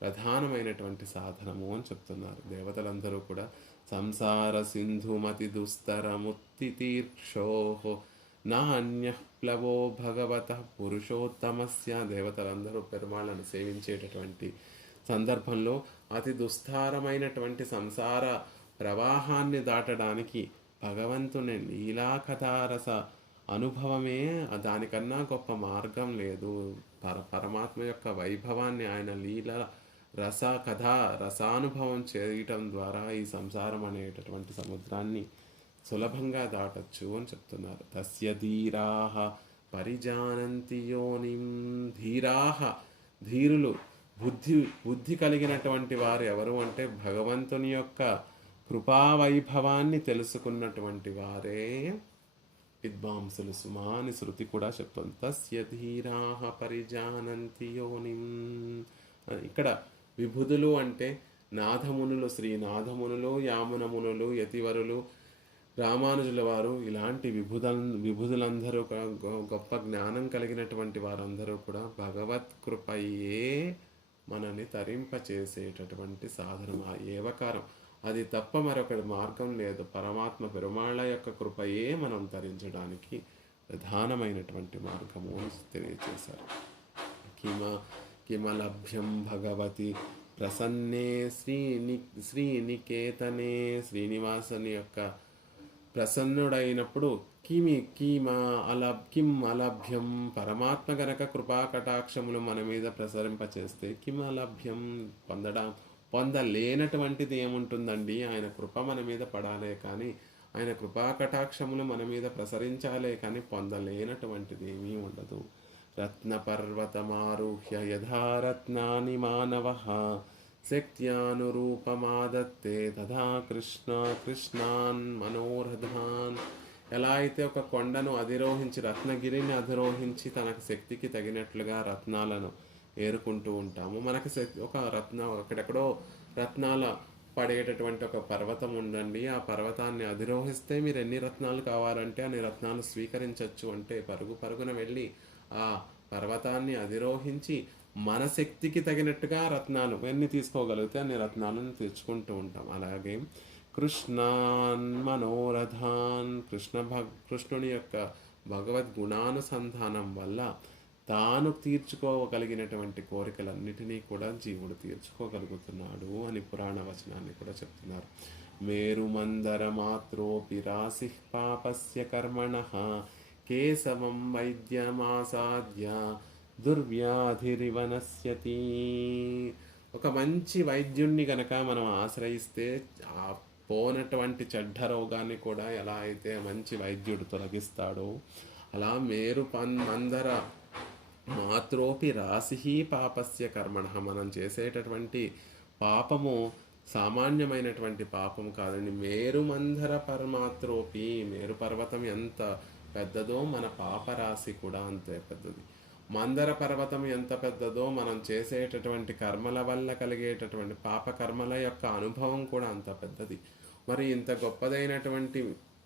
ప్రధానమైనటువంటి సాధనము అని చెప్తున్నారు. దేవతలందరూ కూడా సంసార సింధుమతి దుస్తరముత్తి తీర్క్షోహో నాన్య ప్లవో భగవత పురుషోత్తమస్య. దేవతలందరూ పెరుమాళ్ళను సేవించేటటువంటి సందర్భంలో అతి దుస్తారమైనటువంటి సంసార ప్రవాహాన్ని దాటడానికి భగవంతుని లీలాకథారస అనుభవమే దానికన్నా గొప్ప మార్గం లేదు. పరమాత్మ యొక్క వైభవాన్ని, ఆయన లీల రసానుభవం చేయటం ద్వారా ఈ సంసారం అనేటటువంటి సముద్రాన్ని సులభంగా దాటచ్చు అని చెప్తున్నారు. తస్య ధీరాహ పరిజానంతి యోనిం. ధీరాహ, ధీరులు, బుద్ధి కలిగినటువంటి వారు ఎవరు అంటే భగవంతుని యొక్క కృపావైభవాన్ని తెలుసుకున్నటువంటి వారే విద్వాంసులు సుమా అని శృతి కూడా చెప్తుంది. తస్య ధీరాహ పరిజానంతి యోనిం. ఇక్కడ విభుదులు అంటే నాథమునులు, శ్రీనాథమునులు, యామునమునులు, యతివరులు, రామానుజుల వారు, ఇలాంటి విభుదులందరూ గొప్ప జ్ఞానం కలిగినటువంటి వారందరూ కూడా భగవత్ కృపయే మనని తరింపచేసేటటువంటి సాధనం. ఆ ఏవకారం, అది తప్ప మరొక మార్గం లేదు. పరమాత్మ పెరుమాళ్ళ యొక్క కృపయే మనం తరించడానికి ప్రధానమైనటువంటి మార్గము అని తెలియజేశారు. కిమ కిమలభ్యం భగవతి ప్రసన్నే శ్రీనికేతనే, శ్రీనివాసుని యొక్క ప్రసన్నుడైనప్పుడు కిం అలభ్యం, పరమాత్మ గనక కృపా కటాక్షములు మన మీద ప్రసరింపచేస్తే కిం అలభ్యం, పొందలేనటువంటిది ఏముంటుందండి? ఆయన కృప మన మీద పడాలే కానీ, ఆయన కృపా కటాక్షములు మన మీద ప్రసరించాలే కానీ పొందలేనటువంటిది ఏమీ ఉండదు. రత్నపర్వతమారుహ్య యథా రత్నాని మానవః శక్త్యానురూపమాదత్తే తథా కృష్ణాన్ మనోరథాన్. ఎలా అయితే ఒక కొండను అధిరోహించి, రత్నగిరిని అధిరోహించి తనకు శక్తికి తగినట్లుగా రత్నాలను ఏరుకుంటూ ఉంటాము. మనకి ఒక అక్కడెక్కడో రత్నాల పడేటటువంటి ఒక పర్వతం ఉండండి. ఆ పర్వతాన్ని అధిరోహిస్తే మీరు ఎన్ని రత్నాలు కావాలంటే అన్ని రత్నాలు స్వీకరించవచ్చు. అంటే పరుగున వెళ్ళి ఆ పర్వతాన్ని అధిరోహించి మన శక్తికి తగినట్టుగా రత్నాలు ఎన్ని తీసుకోగలిగితే అన్ని రత్నాలను తెచ్చుకుంటూ ఉంటాం. అలాగే కృష్ణాన్ మనోరథాన్, కృష్ణుని యొక్క భగవద్గుణానుసంధానం వల్ల తాను తీర్చుకోగలిగినటువంటి కోరికలన్నిటినీ కూడా జీవుడు తీర్చుకోగలుగుతున్నాడు అని పురాణ వచనాన్ని కూడా చెప్తున్నారు. మేరుమందర మాత్రోపి రాశి పాపస్య కర్మణః కేశవం వైద్యమాసాద్య దుర్వ్యాధిరివ నశ్యతి. ఒక మంచి వైద్యుణ్ణి గనక మనం ఆశ్రయిస్తే ఆ పోనటువంటి చెడ్డ రోగాన్ని కూడా ఎలా అయితే మంచి వైద్యుడు తొలగిస్తాడో, అలా మందర మాత్రోపి రాశి పాపస్య కర్మణ, మనం చేసేటటువంటి పాపము సామాన్యమైనటువంటి పాపము కాదండి. మేరుమందర పరమాత్రోపి, మేరు పర్వతం ఎంత పెద్దదో మన పాపరాశి కూడా అంతే పెద్దది. మందర పర్వతం ఎంత పెద్దదో మనం చేసేటటువంటి కర్మల వల్ల కలిగేటటువంటి పాప కర్మల యొక్క అనుభవం కూడా అంత పెద్దది. మరి ఇంత గొప్పదైనటువంటి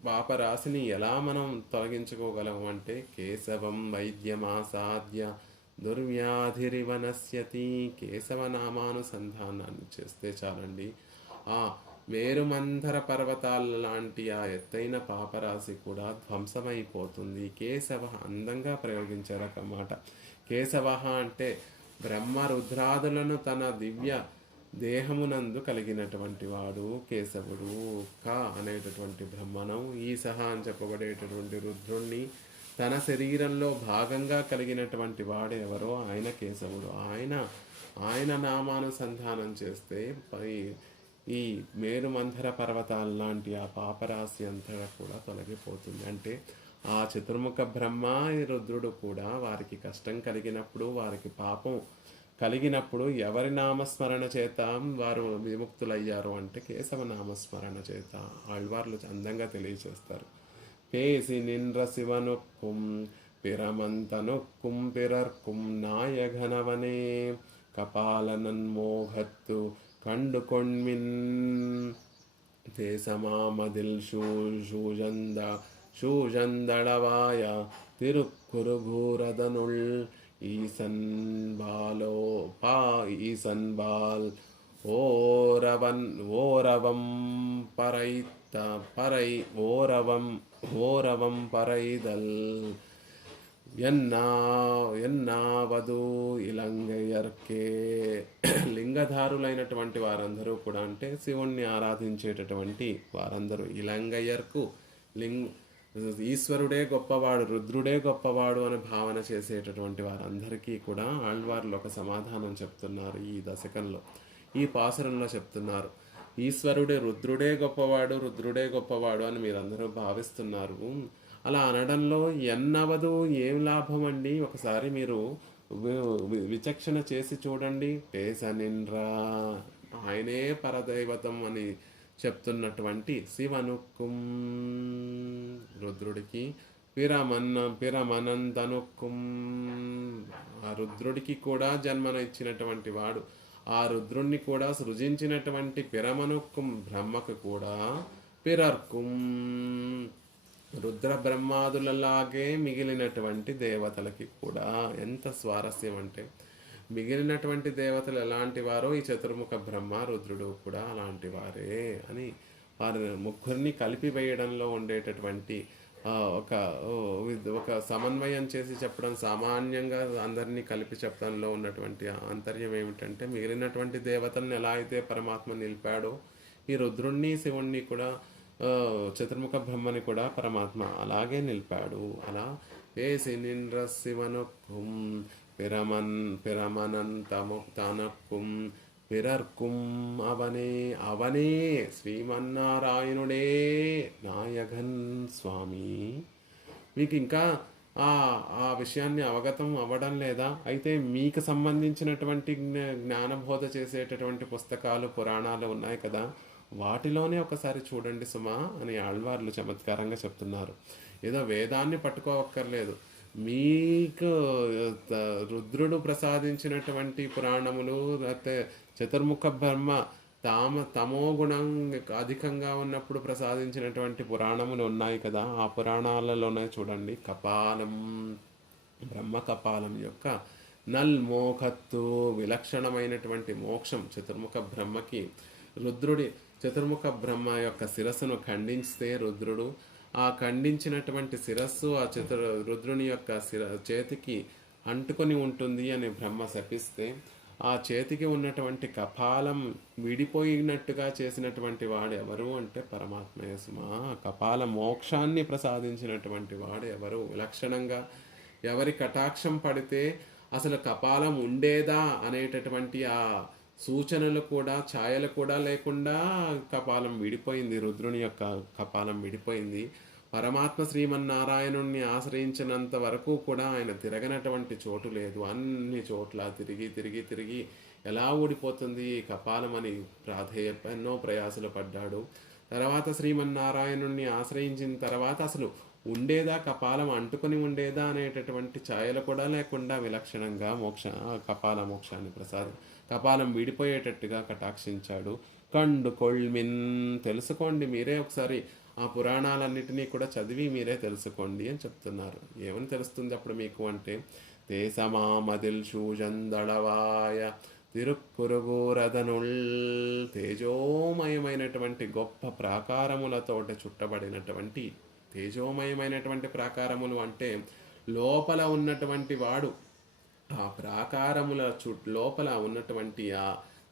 పాపరాశిని ఎలా మనం తొలగించుకోగలము అంటే కేశవం వైద్యమాసాద్య దుర్వ్యాధిరివ నశ్యతి. కేశవ నామానుసంధానాన్ని చేస్తే చాలండి, ఆ మేరుమందర పర్వతాల లాంటి ఆ ఎత్తైన పాపరాశి కూడా ధ్వంసమైపోతుంది. కేశవ అందంగా ప్రయోగించారన్నమాట. కేశవ అంటే బ్రహ్మ రుద్రాదులను తన దివ్య దేహమునందు కలిగినటువంటి వాడు కేశవుడు. అనేటటువంటి బ్రహ్మణం, ఈశః అని చెప్పబడేటటువంటి రుద్రుణ్ణి తన శరీరంలో భాగంగా కలిగినటువంటి వాడు ఎవరో ఆయన కేశవుడు. ఆయన నామానుసంధానం చేస్తే ఈ మేరుమందర పర్వతాల లాంటి ఆ పాపరాశి అంతా కూడా తొలగిపోతుంది. అంటే ఆ చతుర్ముఖ బ్రహ్మ రుద్రుడు కూడా వారికి కష్టం కలిగినప్పుడు, వారికి పాపం కలిగినప్పుడు ఎవరి నామస్మరణ చేత వారు విముక్తులయ్యారు అంటే కేశవ నామస్మరణ చేత. ఆళ్వార్లు అందంగా తెలియచేస్తారు. పేసి నిన్ర శివనుక్కుం పిరమంతనుక్కుం పిరర్కుం నాయఘనవనే కపాలనన్మోహత్తు கண்டு கொண்மின் தேசமாமதில் சூஜந்தளவாய திருக்குறுகூரதனுள் ஈசன்பால் ஓரவம் பறைதல் ఎన్నావదు ఇలంగయ్యర్కే. లింగధారులైనటువంటి వారందరూ కూడా అంటే శివుణ్ణి ఆరాధించేటటువంటి వారందరూ ఇలంగయ్యర్కు ఈశ్వరుడే గొప్పవాడు, రుద్రుడే గొప్పవాడు అని భావన చేసేటటువంటి వారందరికీ కూడా ఆళ్వార్లు ఒక సమాధానం చెప్తున్నారు. ఈ దశకంలో, ఈ పాసురంలో చెప్తున్నారు. ఈశ్వరుడే రుద్రుడే గొప్పవాడు అని మీరందరూ భావిస్తున్నారు. అలా అనడంలో ఎన్నవదు ఏం లాభం అండి? ఒకసారి మీరు విచక్షణ చేసి చూడండి. పేసనిన్రా, ఆయనే పరదైవతం అని చెప్తున్నటువంటి శివనుక్కుం రుద్రుడికి, పిరమనంతనుక్కుం ఆ రుద్రుడికి కూడా జన్మను ఇచ్చినటువంటి వాడు, ఆ రుద్రుణ్ణి కూడా సృజించినటువంటి పిరమనుక్కుం బ్రహ్మకు కూడా పిరర్కుం రుద్ర బ్రహ్మాదులలాగే మిగిలినటువంటి దేవతలకి కూడా ఎంత స్వారస్యం అంటే మిగిలినటువంటి దేవతలు ఎలాంటి వారో ఈ చతుర్ముఖ బ్రహ్మ రుద్రుడు కూడా అలాంటి వారే అని వారి ముగ్గురిని కలిపి వేయడంలో ఉండేటటువంటి ఒక ఒక సమన్వయం చేసి చెప్పడం, సామాన్యంగా అందరినీ కలిపి చెప్పడంలో ఉన్నటువంటి ఆంతర్యం ఏమిటంటే, మిగిలినటువంటి దేవతలను ఎలా అయితే పరమాత్మ నిలిపాడో ఈ రుద్రుణ్ణి శివుణ్ణి కూడా చతుర్ముఖ బ్రహ్మని కూడా పరమాత్మ అలాగే నిలిపాడు. అలా వేసి నింద్ర శివను పిరమనన్ తనక్కుం పిరర్కుం అవనే అవనే శ్రీమన్నారాయణుడే నాయగన్ స్వామి. మీకు ఇంకా ఆ విషయాన్ని అవగతం అవ్వడం లేదా? అయితే మీకు సంబంధించినటువంటి జ్ఞానబోధ చేసేటటువంటి పుస్తకాలు, పురాణాలు ఉన్నాయి కదా, వాటిలోనే ఒకసారి చూడండి సుమా అని ఆళ్వార్లు చమత్కారంగా చెప్తున్నారు. ఏదో వేదాన్ని పట్టుకోవక్కర్లేదు, మీకు రుద్రుడు ప్రసాదించినటువంటి పురాణములు, లేకపోతే చతుర్ముఖ బ్రహ్మ తమో గుణం అధికంగా ఉన్నప్పుడు ప్రసాదించినటువంటి పురాణములు ఉన్నాయి కదా, ఆ పురాణాలలోనే చూడండి. కపాలం, బ్రహ్మ కపాలం యొక్క నల్మోఖత్తు విలక్షణమైనటువంటి మోక్షం చతుర్ముఖ బ్రహ్మకి. రుద్రుడి చతుర్ముఖ బ్రహ్మ యొక్క శిరస్సును ఖండిస్తే రుద్రుడు, ఆ ఖండించినటువంటి శిరస్సు ఆ రుద్రుని యొక్క చేతికి అంటుకొని ఉంటుంది అని బ్రహ్మ శపిస్తే, ఆ చేతికి ఉన్నటువంటి కపాలం విడిపోయినట్టుగా చేసినటువంటి వాడు ఎవరు అంటే పరమాత్మయే సుమా. కపాల మోక్షాన్ని ప్రసాదించినటువంటి వాడు ఎవరు? విలక్షణంగా ఎవరి కటాక్షం పడితే అసలు కపాలం ఉండేదా అనేటటువంటి ఆ సూచనలు కూడా, ఛాయలు కూడా లేకుండా కపాలం విడిపోయింది, రుద్రుని యొక్క కపాలం విడిపోయింది. పరమాత్మ శ్రీమన్నారాయణుణ్ణి ఆశ్రయించినంత వరకు కూడా ఆయన తిరగనటువంటి చోటు లేదు. అన్ని చోట్ల తిరిగి తిరిగి తిరిగి ఎలా ఊడిపోతుంది కపాలం అని ఎన్నో ప్రయాసలు పడ్డాడు. తర్వాత శ్రీమన్నారాయణుణ్ణి ఆశ్రయించిన తర్వాత అసలు ఉండేదా కపాలం, అంటుకొని ఉండేదా అనేటటువంటి ఛాయలు కూడా లేకుండా విలక్షణంగా కపాల మోక్షాన్ని కపాలం విడిపోయేటట్టుగా కటాక్షించాడు. కండు కొల్మిన్, తెలుసుకోండి మీరే ఒకసారి ఆ పురాణాలన్నిటినీ కూడా చదివి మీరే తెలుసుకోండి అని చెప్తున్నారు. ఏమని తెలుస్తుంది అప్పుడు మీకు అంటే, తేసమామదిల్ శూజందళవాయ తిరుక్కురుగూరదనుల్, తేజోమయమైనటువంటి గొప్ప ప్రాకారములతోటి చుట్టబడినటువంటి, తేజోమయమైనటువంటి ప్రాకారములు అంటే లోపల ఉన్నటువంటి వాడు, ఆ ప్రాకారముల లోపల ఉన్నటువంటి ఆ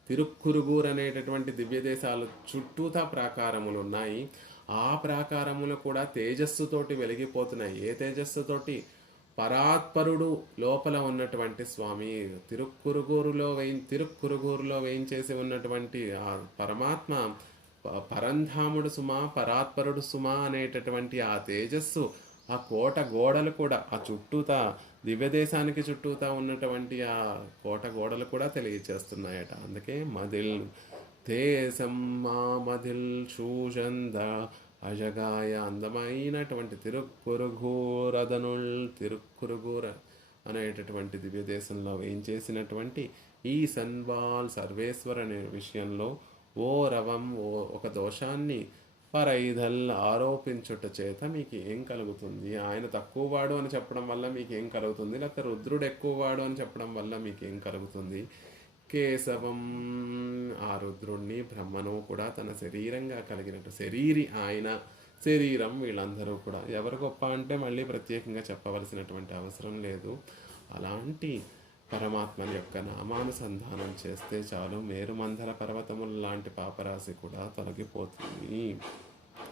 తిరుక్కురుగూరు అనేటటువంటి దివ్యదేశాలు చుట్టూతా ప్రాకారములు ఉన్నాయి. ఆ ప్రాకారములు కూడా తేజస్సుతోటి వెలిగిపోతున్నాయి. ఏ తేజస్సుతోటి? పరాత్పరుడు లోపల ఉన్నటువంటి స్వామి తిరుక్కురుగూరులో వేయించేసి ఉన్నటువంటి ఆ పరమాత్మ పరంధాముడు సుమా, పరాత్పరుడు సుమా అనేటటువంటి ఆ తేజస్సు, ఆ కోట గోడలు కూడా, ఆ చుట్టూతా దివ్యదేశానికి చుట్టూతా ఉన్నటువంటి ఆ కోట గోడలు కూడా తెలియచేస్తున్నాయట. అందుకే మదిల్ దేశం మా మదిల్ శూషంద అజగాయ, అందమైనటువంటి తిరుక్కురుగూర అనేటటువంటి దివ్యదేశంలో వేయించేసినటువంటి ఈ సన్వాల్ సర్వేశ్వర్ అనే విషయంలో ఓ రవం ఒక దోషాన్ని పరైదల్ ఆరోపించుట చేత మీకు ఏం కలుగుతుంది? ఆయన తక్కువవాడు అని చెప్పడం వల్ల మీకు ఏం కలుగుతుంది? లేకపోతే రుద్రుడు ఎక్కువవాడు అని చెప్పడం వల్ల మీకు ఏం కలుగుతుంది? కేశవం, ఆ రుద్రుణ్ణి బ్రహ్మను కూడా తన శరీరంగా కలిగినట్టు, శరీరి ఆయన, శరీరం వీళ్ళందరూ కూడా. ఎవరు గొప్ప అంటే మళ్ళీ ప్రత్యేకంగా చెప్పవలసినటువంటి అవసరం లేదు. అలాంటి పరమాత్మని యొక్క నామానుసంధానం చేస్తే చాలు, మేరుమంధర పర్వతముల లాంటి పాపరాశి కూడా తొలగిపోతుంది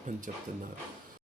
అని చెప్తున్నారు.